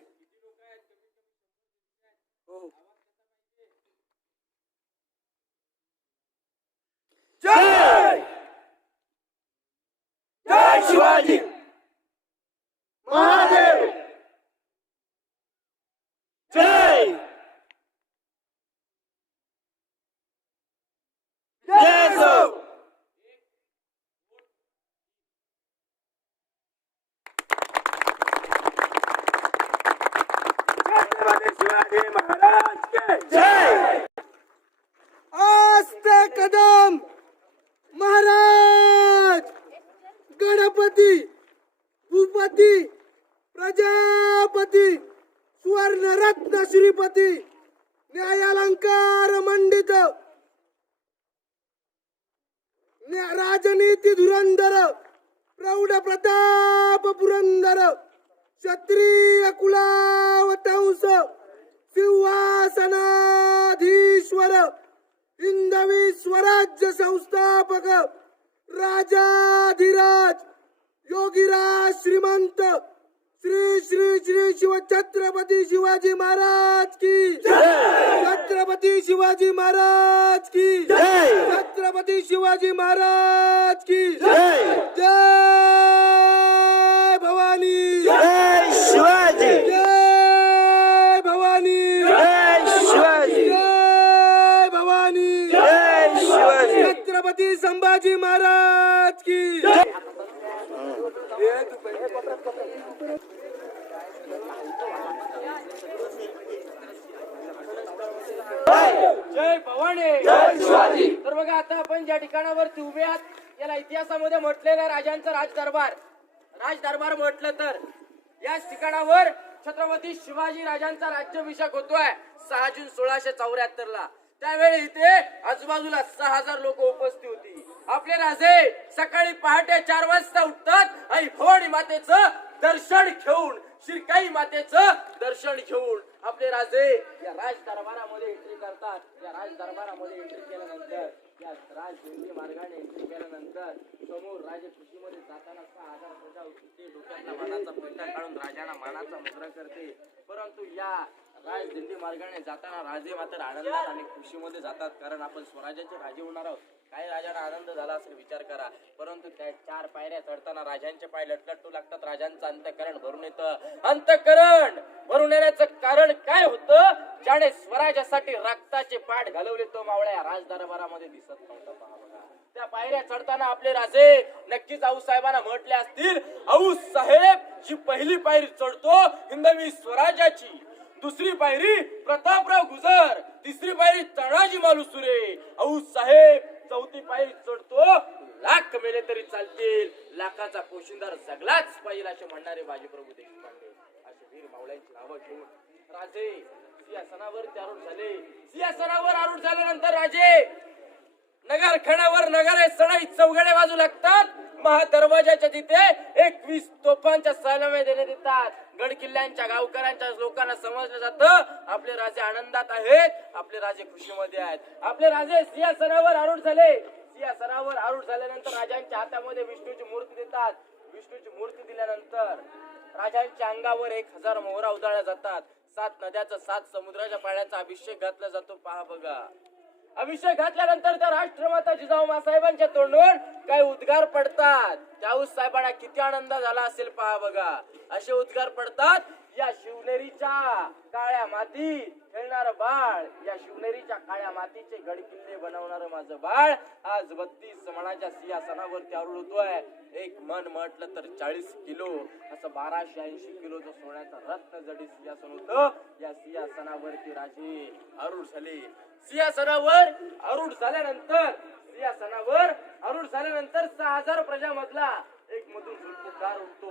हो. जय जय शिवाजी महादेव. जय जय सो. छत्रपती शिवाजी महाराज के जय. आस्ते कदम महाराज. गणपती भूपती प्रजापती सुवर्णरत्न श्रीपती न्यायालंकार मंडित राजनीती धुरंधर प्रौढ प्रताप पुरंदर क्षत्रिय कुलावतंस सिंहासनाधीश्वर हिंदवी स्वराज्य संस्थापक राजाधिराज योगीराज श्रीमंत श्री श्री श्री शिव छत्रपती शिवाजी महाराज की जय. छत्रपती शिवाजी महाराज की जय. छत्रपती शिवाजी महाराज की जय. जय भवानी. जय शिवाजी. जय भवानी. जय शिवाजी. जय भवानी. जय शिवाजी. छत्रपती संभाजी महाराज की जय. जय भवानी. जय शिवाजी. तर बघा आता आपण ज्या ठिकाणावरती उभे आहात याला इतिहासामध्ये म्हटलेलं राजांचा राजदरबार. राजदरबार म्हटलं तर याच ठिकाणावर छत्रपती शिवाजी राजांचा राज्याभिषेक होतोय 6 जून 1674 ला. त्यावेळी इथे आजूबाजूला 6000 लोक उपस्थित होती. आपले राजे सकाळी पहाटे 4 वाजता उठतात आणि भवानी मातेचं दर्शन घेऊन शिरकाई मातेचं दर्शन घेऊन आपले राजे या राज दरबारामध्ये एंट्री करतात. या राज दरबारामध्ये एंट्री केल्यानंतर या राजदिंडी मार्गाने एंट्री केल्यानंतर समोर राजे खुशीमध्ये जाताना 6000 प्रजा होती. डोक्यातला मानाचा पेटा काढून राजांना मानाचा मुद्रा करते. परंतु या राजदिंडी मार्गाने जाताना राजे मात्र आनंदात आणि खुशीमध्ये जातात, कारण आपण स्वराज्याचे राजे होणार आहोत. काही राजांना आनंद झाला असेल विचार करा, परंतु त्या 4 पायऱ्या चढताना राजांचे पाय लटलटू लागतात. राजांचं अंतःकरण भरून येतं. अंतःकरण भरून येण्याचं कारण काय होतं? ज्याने स्वराज्यासाठी रक्ताचे पाठ घालवले तो मावळा या राजदरबारामध्ये दिसत नव्हता. पहा बघा, त्या पायऱ्या चढताना आपले राजे नक्कीच आऊसाहेबांना म्हटले असतील, आऊसाहेब ही पहिली पायरी चढतो हिंदवी स्वराज्याची, दुसरी पायरी प्रतापराव गुजर, तिसरी पायरी तानाजी मालुसरे, आऊसाहेब चौथी पायरी चढतो लाख मेले तरी चालतील, लाखाचा पोशिंदार जगलाच पाहिजे असे म्हणणारे बाजीप्रभू देशपांडे. असे वीर मावळ्यांची नावं घेऊन राजे सिंहासनावर आरूढ झाले. सिंहासनावर आरूढ झाल्यानंतर राजे नगरखेड्यावर नगारे सणाई चौघडे वाजू लागतात. महादरवाजाच्या तिथे 21 तोफांच्या सलाम्या देण्यात येतात. गड किल्ल्यांच्या गावकऱ्यांच्या लोकांना समजलं जातं आपले राजे आनंदात आहेत, आपले राजे खुशीमध्ये आहेत. आपले राजे सिंहासनावर आरूढ झाले. सिंहासनावर आरूढ झाल्यानंतर राजांच्या हातामध्ये विष्णूची मूर्ती देतात. विष्णूची मूर्ती दिल्यानंतर राजांच्या अंगावर 1000 मोहरा उधळल्या जातात. 7 नद्याचा 7 समुद्राच्या पाण्याचा अभिषेक घातला जातो. पहा बघा, अभिषेक घातल्यानंतर त्या राष्ट्रमाता जिजाऊ साहेबांच्या तोंडून काही उद्गार पडतात. त्याऊस साहेबांना किती आनंद झाला असेल पहा बघा. असे उद्गार पडतात, या शिवनेरीच्या काळ्या मातीत खेळणार बाळ, या शिवनेरीच्या काळ्या मातीचे गड किल्ले बनवणार माझं बाळ आज 32 मणाच्या सिंहासनावरती आरूढ होतोय. एक मन म्हटलं तर 40 किलो असं 1280 किलोचं सोन्याचं रत्न जडी सिंहासन होतं. या सिंहासनावरती राजे आरूढ झाले. सिंहासनावर आरूढ झाल्यानंतर 6000 प्रजामधला एक मधून ललकार उठतो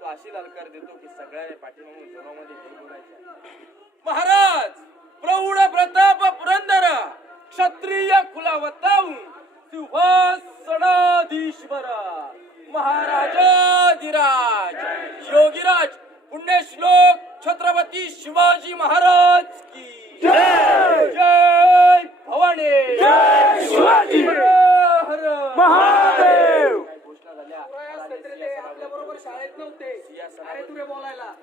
तो अशी ललकार देतो की सगळ्या पाठीमागून जोरामध्ये जय बोलायचं. महाराज प्रौढ प्रताप पुरंदर क्षत्रिय कुलावताहून सिंहासनाधीश्वर महाराजाधिराज योगीराज पुण्यश्लोक छत्रपती शिवाजी महाराज की जय भवानी जय शिवाजी हर महादेव. घोषणा झाल्या. आपल्या बरोबर शाळेत नव्हते अरे तुरे बोलायला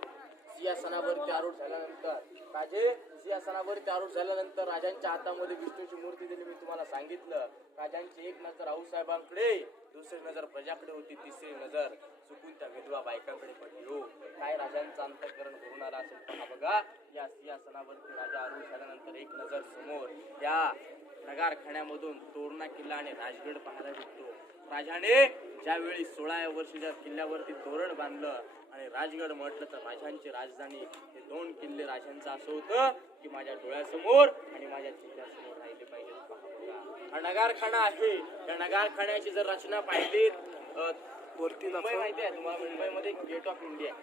सिंहासनावरती आरूढ झाल्यानंतर सिंहासनावरती आरूढ झाल्यानंतर राजांच्या हातामध्ये विष्णूची मूर्ती दिली. मी तुम्हाला सांगितलं राजांची एक नजर आऊसाहेबांकडे, दुसरी नजर प्रजाकडे होती, तिसरी नजर चुकून त्या विधवा बायकांकडे पडली. हो, काय राजांचं अंतःकरण करून आला असेल पहा बघा. या सिंहासनावरती राजा आरूढ झाल्यानंतर एक नजर समोर या नगारखान्यामधून तोरणा किल्ला आणि राजगड पाहायला भेटतो. राजाने ज्यावेळी 16व्या वर्षी ज्या किल्ल्यावरती तोरण बांधलं आणि राजगड म्हटलं तर राजांची राजधानी हे 2 किल्ले राजांचं असं होतं की माझ्या डोळ्यासमोर आणि माझ्या चेहऱ्यासमोर राहिले पाहिजेत. हा नगारखाना आहे. या नगारखान्याची जर रचना पाहिलीत मुंबई माहिती आहे तुम्हाला, मुंबईमध्ये gate of India,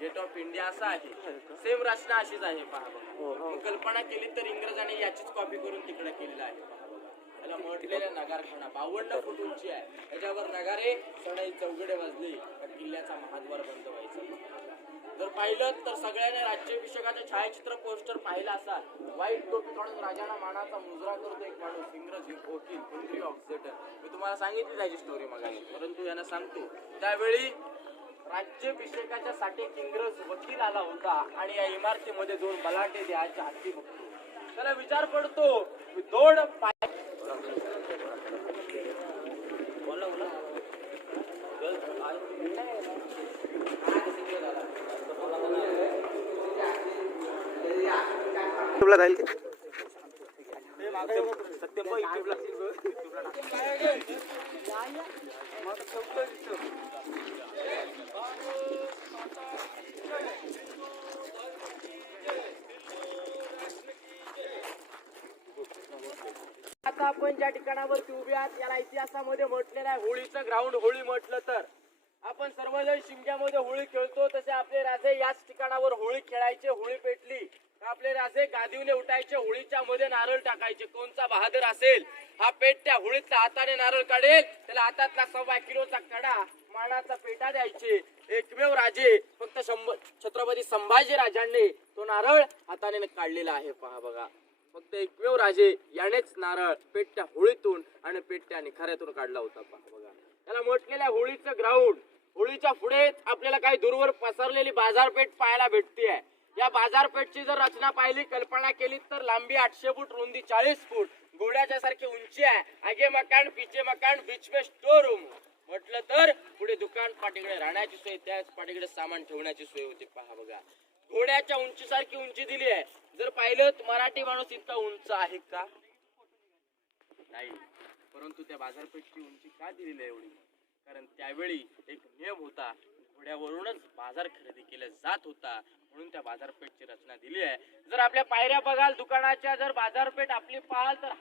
gate of India असं आहे. सेम रचना अशीच आहे पहा बघा. कल्पना केली तर इंग्रजांनी याचीच कॉपी करून तिकडे केलेलं आहे पहा बघा. त्याला म्हटलेल्या नगारखाना 52 फूट उंची आहे. त्याच्यावर नगारे सणाई चौघडे वाजले तर किल्ल्याचा महाद्वार बंद व्हायचा. जर पाहिलं तर सगळ्यांनी राज्याभिषेकाचे छायाचित्र पोस्टर पाहिलं असाल. वाईट टोपी काढून राजाला मानाचा मुजरा करतो एक माणूस, इंग्रजी वकील हेनरी ऑक्सेटर. मी तुम्हाला सांगितली त्याची स्टोरी मगाशी, परंतु यांना सांगतो. त्यावेळी राज्याभिषेकाच्या साठी इंग्रज वकील आला होता आणि या इमारतीमध्ये 2 बलाढ्य देहाच्या हत्ती बघतो. त्याला विचार पडतो 2 पाय राहील आता आपण ज्या ठिकाणावरती उभे आहात याला इतिहासामध्ये म्हटलेलं आहे होळीचं ग्राउंड. होळी म्हटलं तर आपण सर्वजण शिमग्यामध्ये होळी खेळतो, तसे आपले राजे याच ठिकाणावर होळी खेळायचे. होळी पेटली आपले राजे गादीवने उठायचे, होळीच्या मध्ये नारळ टाकायचे. कोणचा बहादर असेल हा पेट त्या होळीतला हाताने नारळ काढेल त्याला हातातला 1.25 किलोचा कडा मानाचा पेटा द्यायचे. एकमेव राजे फक्त छत्रपती संभाजी राजांनी तो नारळ हाताने काढलेला आहे पहा बघा. फक्त एकमेव राजे यानेच नारळ पेटत्या होळीतून आणि पेटत्या निखाऱ्यातून काढला होता पहा बघा. त्याला म्हटलेलं आहे होळीचं ग्राउंड. होळीच्या पुढे आपल्याला काही दूरवर पसरलेली बाजारपेठ पाहायला भेटते. या बाजारपेठची जर रचना पाहिली, कल्पना केली तर लांबी 800 फूट, रुंदी 40 फूट, घोड्याच्या सारखी उंची आहे. आगे मकान पीछे मकान बीच में स्टोर रूम. म्हटलं तर पुढे दुकान, पाठीकडे राहण्याची सोय, त्याच पाठीकडे सामान ठेवण्याची सोय होती पहा बघा. घोड्याच्या उंचीसारखी उंची दिली आहे. जर पाहिलं मराठी माणूस इतका उंच आहे का? नाही. परंतु त्या बाजारपेठची उंची का दिलेली आहे एवढी? कारण त्यावेळी एक नियम होता, घोड्यावरूनच बाजार खरेदी केला जात होता, म्हणून त्या बाजारपेठची रचना दिली आहे. जर आपल्या पायऱ्या बघाल दुकानाच्या, जर बाजारपेठ आपली पाहाल तर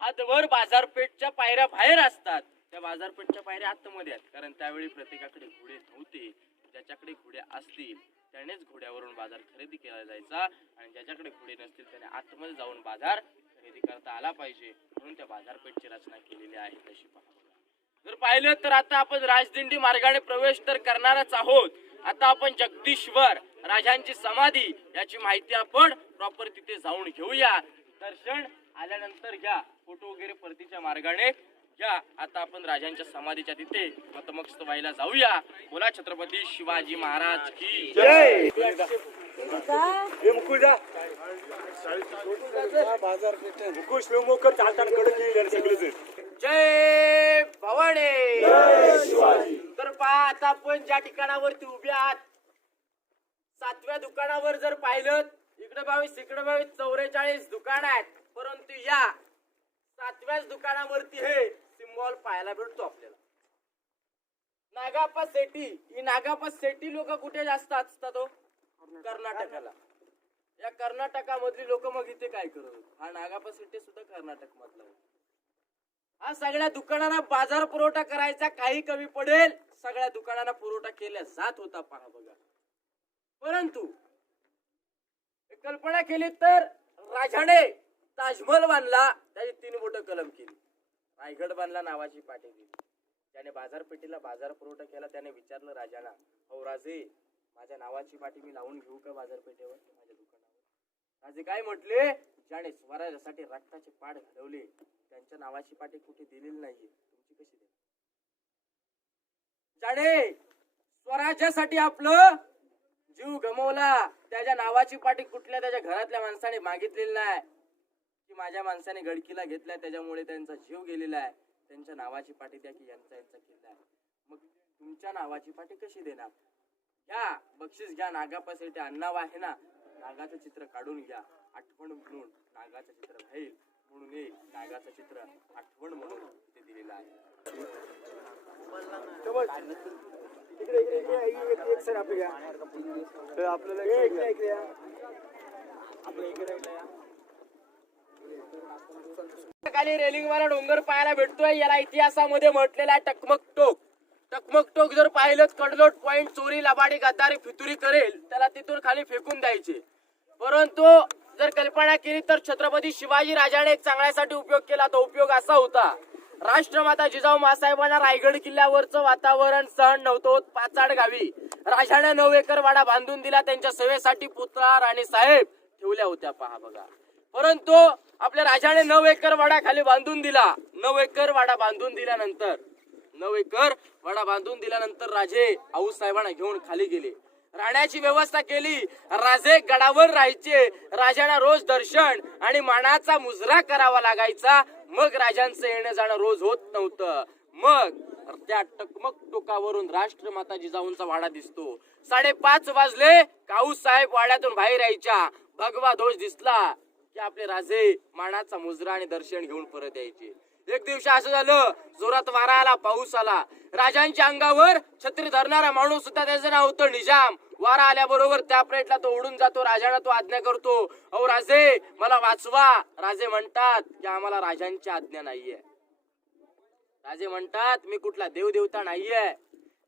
हातभर बाजारपेठच्या पायऱ्या बाहेर असतात. त्या बाजारपेठच्या पायऱ्या आतमध्ये आहेत. कारण त्यावेळी प्रत्येकाकडे घोडे नव्हते. ज्याच्याकडे घोडे असतील त्यानेच घोड्यावरून बाजार खरेदी केला जायचा आणि ज्याच्याकडे घोडे नसतील त्याने आतमध्ये जाऊन बाजार खरेदी करता आला पाहिजे, म्हणून त्या बाजारपेठची रचना केलेली आहे तशी पहा. जर पाहिलं तर आता आपण राजदिंडी मार्गाने प्रवेश तर करणारच आहोत. आता आपण जगदीश्वर राजांची समाधी याची माहिती आपण प्रॉपर तिथे जाऊन घेऊया. दर्शन आल्यानंतर घ्या, फोटो वगैरे परतीच्या मार्गाने घ्या. आता आपण राजांच्या समाधीच्या तिथे नतमस्तक व्हायला जाऊया. बोला छत्रपती शिवाजी महाराज की जय. जय भवानी. तर पहा आता आपण ज्या ठिकाणावरती उभे आहात 7व्या दुकानावर जर पाहिलं, इकडे 22 इकडे 22 44 दुकान आहेत. परंतु या 7व्याच दुकानावरती हे सिम्बॉल पाहायला भेटतो आपल्याला, नागाप्पा सेठी. ही नागाप्पा सेठी लोक कुठे जास्त असतात? कर्नाटकाला. या कर्नाटकामधली लोक मग इथे काय करत? हा नागाप्पा सेठी सुद्धा कर्नाटक मधला. हा सगळ्या दुकानांना बाजार पुरवठा करायचा, काही कमी पडेल सगळ्या दुकानांना पुरवठा केला जात होता पहा बघा. परंतु कल्पना केली तर राजाने ताजमहल बांधला, त्याची 3 बोटं कलम केली. रायगड बांधला, नावाची पाटी दिली. त्याने बाजारपेठेला बाजार पुरवठा केला. त्याने विचारलं राजाला, अहो राजे, माझ्या नावाची पाटी मी लावून घेऊ का बाजारपेठेवर, माझ्या दुकानावर? राजे काय म्हटले, ज्याने स्वराज्यासाठी रक्ताचे पाड घालवले त्यांच्या नावाची पाटी कुठे दिलेली नाहीये, तुमची कशी देणार? ज्याने स्वराज्यासाठी आपलं जीव गमवला त्याच्या नावाची पाटी कुठल्या त्याच्या घरातल्या माणसाने मागितलेली नाही, की माझ्या माणसाने गडकीला घेतलाय त्याच्यामुळे त्यांचा जीव गेलेला आहे, त्यांच्या नावाची पाटी द्या की यांचा किल्ला आहे. मग तुमच्या नावाची पाटी कशी देणार? घ्या बक्षीस घ्या, नागापासाठी अन्नाव आहे ना, नागाचं चित्र काढून घ्या, आठवण म्हणून नागाचं चित्र राहील म्हणून हे नागाचं चित्र आठवण म्हणून ते दिलेलं आहे. एक सर आपल्याला खाली रेलिंग वाला डोंगर पाहायला भेटतोय. याला इतिहासामध्ये म्हटलेला आहे टकमक टोक. टकमक टोक जर पाहिलं, कडलोट पॉइंट, चोरी लबाडी गद्दारी फितुरी करेल त्याला तिथून खाली फेकून द्यायचे. परंतु जर कल्पना केली तर छत्रपती शिवाजी राजाने एक चांगल्यासाठी उपयोग केला. तो उपयोग असा होता, राष्ट्रमाता जिजाऊ मासाहेबांना रायगड किल्ल्यावरचं वातावरण सहन नव्हतं होत. पाचाड गावी राजाने 9 एकर वाडा बांधून दिला. त्यांच्या सेवेसाठी पुतळा राणी साहेब ठेवल्या होत्या पहा बघा. परंतु आपल्या राजाने 9 एकर वाडा खाली बांधून दिला. 9 एकर वाडा बांधून दिल्यानंतर राजे आऊसाहेबांना घेऊन खाली गेले. राहण्याची व्यवस्था केली. राजे गडावर राहायचे. राजांना रोज दर्शन आणि मानाचा मुजरा करावा लागायचा. मग राजांचं येणं जाणं रोज होत नव्हतं. मग त्या टकमक टोकावरून राष्ट्रमाता जिजाऊंचा वाडा दिसतो. 5:30 वाजले, काऊस साहेब वाड्यातून बाहेर यायच्या. भगवा ध्वज दिसला की आपले राजे मानाचा मुजरा आणि दर्शन घेऊन परत यायचे. एक दिवशी असं झालं, जोरात वारा आला, पाऊस आला. राजांच्या अंगावर छत्री धरणारा माणूस सुद्धा, त्याचं नाव होतं निजाम. वारा आल्याबरोबर त्या प्लेटला तो उडून जातो. राजाला तो आज्ञा करतो, अहो राजे मला वाचवा. राजे म्हणतात की आम्हाला राजांची आज्ञा नाहीये. राजे म्हणतात मी कुठला देवदेवता नाहीये,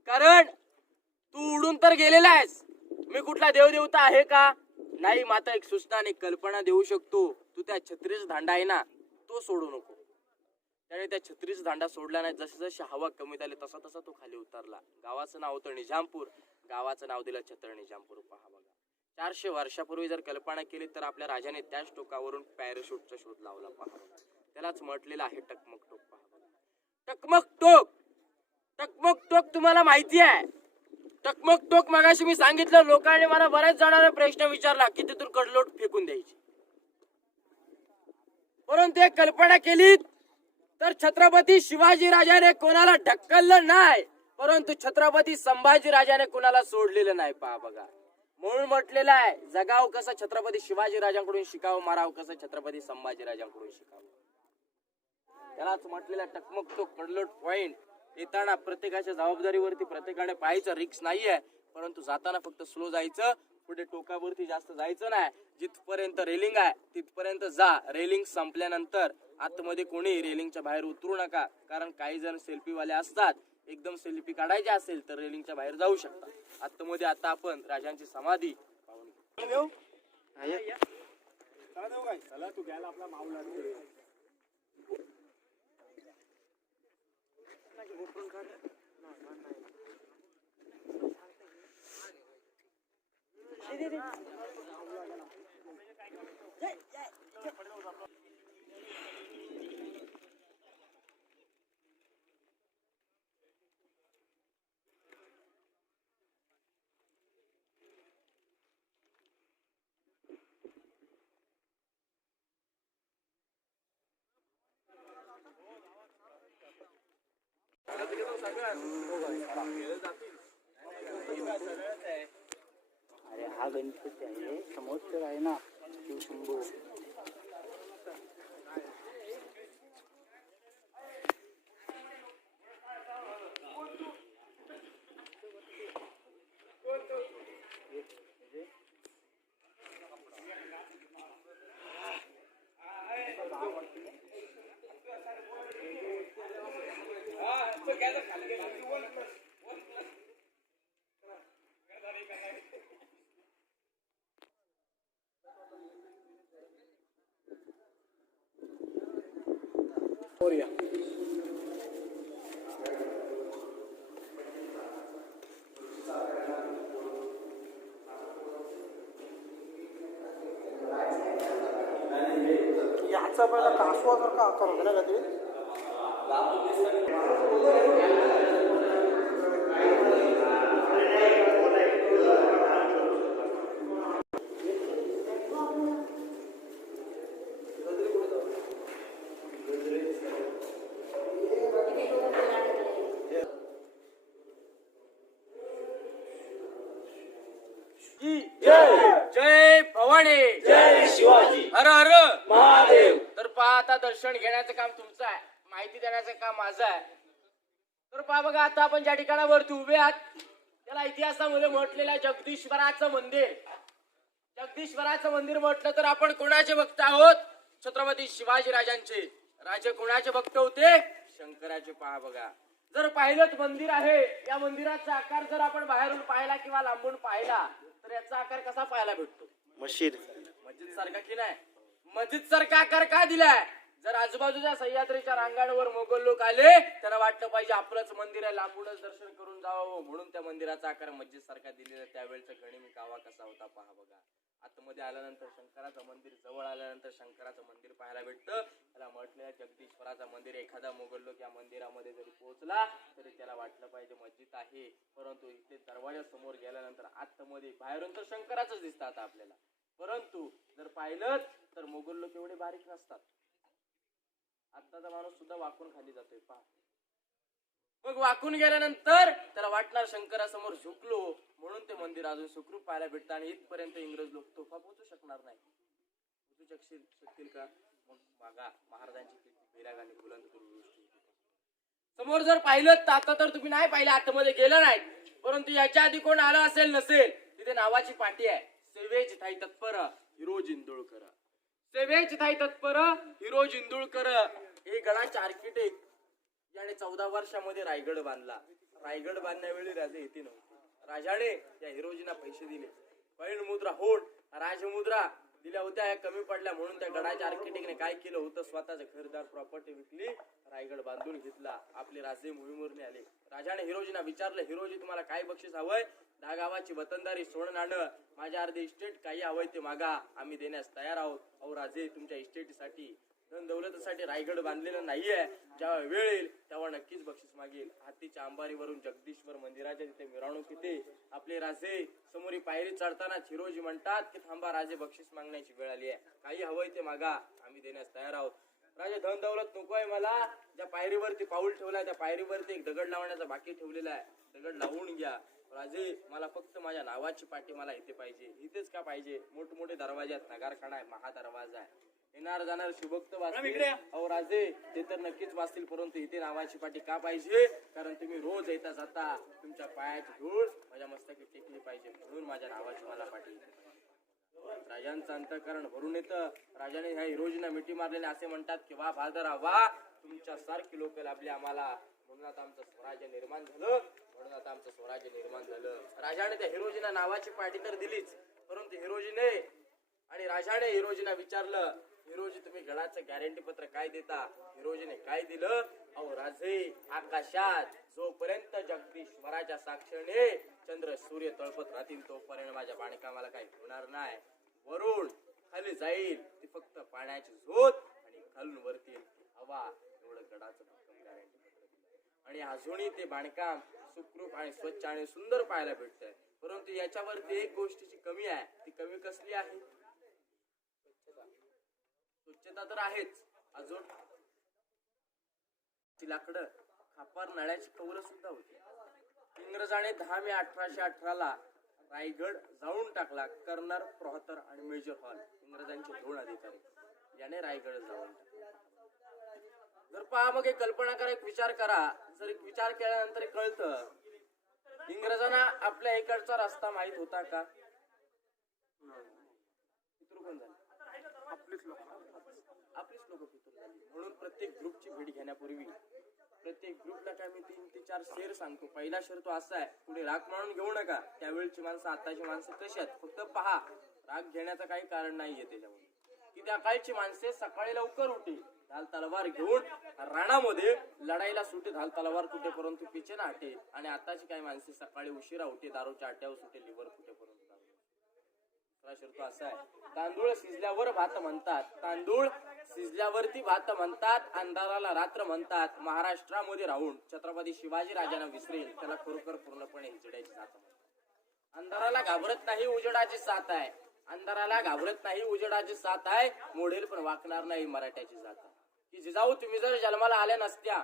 कारण तू उडून तर गेलेला आहेस, मी कुठला देवदेवता आहे का? नाही, मात्र एक सूचना आणि कल्पना देऊ शकतो. तू त्या छत्रीचा धांडा आहे ना, तो सोडू नको. त्याने त्या छत्रीचा दांडा सोडला नाही. जशी जशी हवा कमी झाली तसा तसा तो खाली उतरला. गावाचं नाव होतं निजामपूर. गावाचं नाव दिलं छत्र निजामपूर. पहा बघा, 400 वर्षापूर्वी जर कल्पना केली तर आपल्या राजाने त्याच टोकावरून पॅराशूटचा शोध लावला. पहा बघा, त्यालाच म्हटलेलं आहे टकमक टोक. पहा बघा, टकमक टोक. टकमक टोक तुम्हाला माहिती आहे? टकमक टोक मगाशी मी सांगितलं, लोकांनी मला बऱ्याच जणांना प्रश्न विचारला की तिथून कडलोट फेकून द्यायची. परंतु एक कल्पना केली तर छत्रपती शिवाजी राजाने कोणाला ढकललं नाही, परंतु छत्रपती संभाजी राजाने कोणाला सोडलेलं नाही. पहा बघा, म्हणून म्हटलेलं आहे, जगाव कसं छत्रपती शिवाजी राजांकडून शिकावं, माराव कसं छत्रपती संभाजी राजांकडून शिकावं. त्यालाच म्हटलेलं टकमक टोक, कडलोट पॉइंट. येताना प्रत्येकाच्या जबाबदारीवरती प्रत्येकाने पाहायचं, रिक्स नाहीये, परंतु जाताना फक्त स्लो जायचं. पुढे टोकावरती जास्त जायचं नाही. जिथपर्यंत रेलिंग आहे तिथपर्यंत जा. रेलिंग संपल्यानंतर आतमध्ये कोणी रेलिंगच्या बाहेर उतरू नका, कारण काही जण सेल्फी वाले असतात. एकदम सेल्फी काढायची असेल तर रेलिंगच्या बाहेर जाऊ शकता. आतमध्ये आता आपण राजांची समाधी पाहून घेऊ. अरे हा गणपती आहे, समोर आहे ना शिवशंभू. समोर या. याचा पहिला कासवासारखा आकार होता ना काहीतरी. जय भवानी, जय शिवाजी हर हर महादेव. तर पहा आता दर्शन घेण्याचं काम तुमचं आहे, माहिती देण्याचं काम माझं आहे. तर पहा बघा आता आपण ज्या ठिकाणावरती उभे आहात त्याला इतिहासामध्ये म्हटलेलं आहे जगदीश्वराचं मंदिर. जगदीश्वराचं मंदिर म्हटलं तर आपण कोणाचे भक्त आहोत? छत्रपती शिवाजी राजांचे. राजे कोणाचे भक्त होते? शंकराचे. पहा बघा, जर पाहिलं मंदिर आहे, या मंदिराचा आकार जर आपण बाहेरून पाहिला किंवा लांबून पाहिला तर याचा आकार कसा पाहायला भेटतो? मशीद. मस्जिद सारखा की नाही? मस्जिद सारखा आकार का दिलाय? जर आजूबाजूच्या सह्याद्रीच्या रांगांवर मोगल लोक आले त्यांना वाटलं पाहिजे आपलंच मंदिर आहे, लांबूनच दर्शन करून जावं, म्हणून त्या मंदिराचा आकार मस्जिद सारखा दिलेला. त्यावेळेचा गणिमी कावा कसा होता पहा बघा. आतमध्ये आल्यानंतर शंकराचं मंदिर, जवळ आल्यानंतर शंकराचं मंदिर पाहायला भेटतं. त्याला म्हटलं जगदीश्वराचं मंदिर. एखादा मोगल लोक या मंदिरामध्ये जरी पोहोचला तरी त्याला वाटलं पाहिजे मस्जिद आहे, परंतु इथे दरवाजा समोर गेल्यानंतर आतमध्ये, बाहेरून तर शंकराचंच दिसतं आता आपल्याला, परंतु जर पाहिलं तर मोगल लोक एवढे बारीक नसतात. आताचा माणूस सुद्धा वाकून खाली जातोय पहा. मग वाकून गेल्यानंतर त्याला वाटणार शंकरासमोर झुकलो, म्हणून ते मंदिर अजून सुखरूप पाहायला भेटतं. आणि इथपर्यंत इंग्रज लोक तोफा पोहोचू शकणार नाही. पोहोचू शकतील का? मग बघा महाराजांची किती बेराग आणि बुलंद गोष्टी. समोर जर पाहिलं तर आता तर तुम्ही नाही पाहिलं, आतमध्ये गेलं नाही, परंतु याच्या आधी कोण आलं असेल नसेल, तिथे नावाची पाटी आहे, सेवेची थाई तत्पर हिरो जिंदुळकर. सेवेची थाई तत्पर हिरो जिंदुळकर हे गडाचे आर्किटेक्ट. याने 14 वर्षामध्ये रायगड बांधला. रायगड बांधण्यावेळी राजे येते नव्हते. राजाने या हिरोजींना पैसे दिले. पैण मुद्रा होड राजमुद्रा दिल्या होत्या, या कमी पडल्या, म्हणून त्या गडाच्या आर्किटेक्टने काय केलं होतं, स्वतःचं घरदार प्रॉपर्टी विकली, रायगड बांधून घेतला. आपले राजे मोहीमवरने आले. राजाने हिरोजींना विचारलं, हिरोजी तुम्हाला काय बक्षीस हवंय? 10 गावाची वतनदारी, सोनं नाणं, माझ्या अर्धे इस्टेट, काही हवंय ते मागा, आम्ही देण्यास तयार आहोत. अहो राजे, तुमच्या इस्टेटीसाठी, धन दौलतीसाठी रायगड बांधलेला नाहीये. जेव्हा वेळ येईल तेव्हा नक्कीच बक्षीस मागेल. हातीच्या अंबारीवरून जगदीश्वर मंदिराच्या तिथे मिरवणूक येते. आपले राजे समोरी पायरी चढताना हिरोजी म्हणतात की थांबा राजे, बक्षीस मागण्याची वेळ आली आहे, काही हवंय ते मागा, आम्ही देण्यास तयार आहोत. राजे, धन दौलत नकोय मला, ज्या पायरीवरती पाऊल ठेवलाय त्या पायरीवरती एक दगड लावण्याचा बाकी ठेवलेला आहे, दगड लावून घ्या. राजे, मला फक्त माझ्या नावाची पाठी मला इथे पाहिजे. इथेच का पाहिजे? मोठमोठे दरवाजे आहेत, नगारखाना आहे, महादरवाजा आहे, येणार जाणार शुभक्त वाचतील. अहो राजे, ते तर नक्कीच वाचतील, परंतु इथे नावाची पाठी का पाहिजे? कारण तुम्ही रोज येता जाता, तुमच्या पायाची धूळ माझ्या मस्तकी टेकली पाहिजे, म्हणून माझ्या नावाची मला पाठी. राजांचं अंतःकरण भरून येतं. राजाने ह्या हिरोजींना मिठी मारलेले असे म्हणतात की वा भादरा वा, तुमच्या सारखी लोक लाभली आम्हाला, म्हणून आता आमचं स्वराज्य निर्माण झालं, म्हणून आता आमचं स्वराज्य निर्माण झालं. राजाने त्या हिरोजींना नावाची पाठी तर दिलीच, परंतु हिरोजीने आणि राजाने हिरोजींना विचारलं, हिरोजी तुम्ही गडाचं गॅरंटी पत्र काय देता? हिरोजीने काय दिलं? अहो राजे, आकाशात जोपर्यंत जगदीश्वराच्या साक्षीने चंद्र सूर्य तळपत राहतील तोपर्यंत माझ्या बाणकामाला काही होणार नाही. वरून खाली जाईल ती फक्त पाण्याची झोत आणि खालून वरती येईल ती हवा, एवढं गडाचं गॅरंटी पत्र दिलं. आणि अजूनही ते बांधकाम सुखरूप आणि स्वच्छ आणि सुंदर पाहायला भेटतंय. परंतु याच्यावरती एक गोष्टीची कमी आहे. ती कमी कसली आहे? स्वच्छता तर आहेच, अजून ती लाकडं, खापर, नळ्याची कौलं सुद्धा होती. इंग्रजाने 10 मे 1818 रायगड जाळून टाकला. कर्नल, प्रोहतर आणि मेजर हॉल इंग्रजांचे 2 अधिकारी याने रायगड जाळून टाकला. जर पहा मग एक कल्पना करा, एक विचार करा. जर एक विचार केल्यानंतर कळतं इंग्रजांना आपल्या इकडचा रस्ता माहित होता का? पितृ कोण झाले? आपलीच लोक पितृ झाली. म्हणून प्रत्येक ग्रुपची भेट घेण्यापूर्वी प्रत्येक ग्रुपला काय मी 3 ते 4 शेर सांगतो. पहिला शेर तो असा आहे, पुढे राग म्हणून घेऊ नका. त्यावेळची माणसं आताची माणसं कशी आहेत फक्त पहा. राग घेण्याचं काही कारण नाहीये त्याच्यामध्ये, की त्या काळची माणसे सकाळी लवकर उठी, ढाल तलवार घेऊन राणामध्ये लढाईला सुटे ढाल तलवार कुठे परंतु पिचे ना हटे. आणि आताची काही माणसे सकाळी उशिरा उठे दारूच्या अड्ड्यावर सुटे लिव्हर कुठे परंतु शर्त असा आहे. तांदूळ शिजल्यावर भात म्हणतात, तांदूळ शिजल्यावरती भात म्हणतात, अंधाराला रात्र म्हणतात. महाराष्ट्रामध्ये राहून छत्रपती शिवाजी राजांना विसरेल त्याला खरोखर पूर्णपणे हिजड्याची जात म्हणतात. अंधाराला घाबरत नाही उजेडाची साथ आहे, अंधाराला घाबरत नाही उजेडाची साथ आहे. मोडेल पण वाकणार नाही मराठ्याची जात आहे. की जिजाऊ तुम्ही जर जन्माला आल्या नसत्या,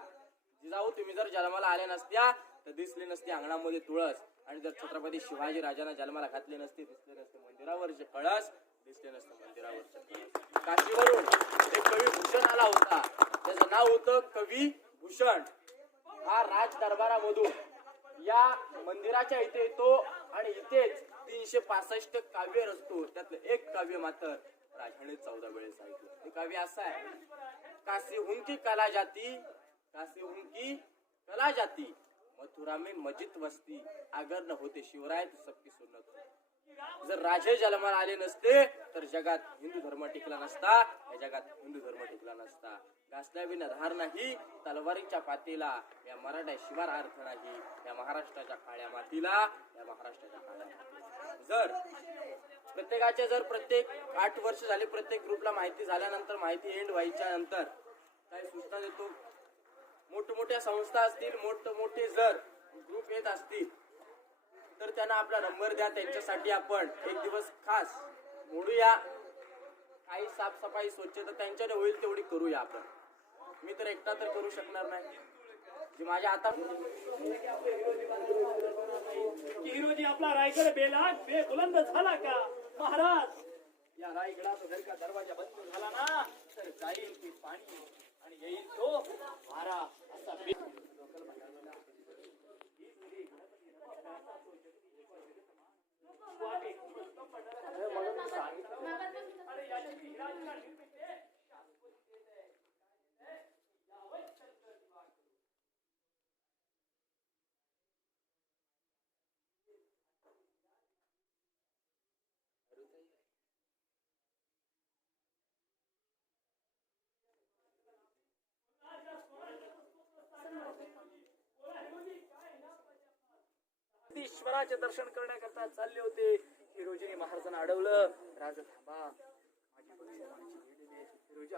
जिजाऊ तुम्ही जर जन्माला आल्या नसत्या तर दिसली नसती अंगणामध्ये तुळस. आणि जर छत्रपती शिवाजी राजांना जन्माला घातले नसते दिसले नसते मंदिरावरचे कळस, दिसले नसते मंदिरावरचे कळस. काशीवरून एक कवी भूषण आला होता, त्याचं नाव होतं कवी भूषण. हा राज दरबारामधून या मंदिराच्या इथे येतो आणि इथेच 365 काव्य रचतो. त्यातलं एक काव्य मात्र राजाने 14 वेळेस ऐकलं. ते काव्य असं आहे. काशी हुंकी कला जाती, काशी हुंकी कला जाती, मथुरा में मजिद वस्ती, अगर न होते शिवराय तो सबकी सुन्नत. जर राजे जन्माला आले नसते तर जगात हिंदू धर्म टिकला नसता, या जगात हिंदू धर्म टिकला नसता. घासल्या विना धार नाही तलवारीच्या पातीला, या मराठा शिवार अर्थ नाही या महाराष्ट्राच्या काळ्या मातीला, या महाराष्ट्राच्या काळ्या मातीला. जर प्रत्येकाचे जर प्रत्येक 8 वर्ष झाले प्रत्येक ग्रुपला माहिती झाल्यानंतर, माहिती एंड व्हायच्या नंतर काही सूचना देतो. मोठमोठ्या संस्था असतील, मोठे जर ग्रुप येत असतील तर त्यांना आपला नंबर द्या. त्यांच्यासाठी आपण एक दिवस खास मोडूया. काही साफसफाई स्वच्छता त्यांच्याने होईल तेवढी करूया आपण. मी तर एकटा तर करू शकणार नाही. जी माझ्या हातात हिरोजी आपला रायगड बेलाट बेबुलंद झाला का महाराज? या रायगडाचा जर का दरवाजा बंद झाला ना तर जाईल ते पाणी आणि येईल तो वारा. असा ईश्वराचे दर्शन करण्याकरता चालले होते. हिरोजीने महाराजांना अडवलं. राजा थांबा, माझी भविष्यवाणी गेलेली आहे. हिरोजी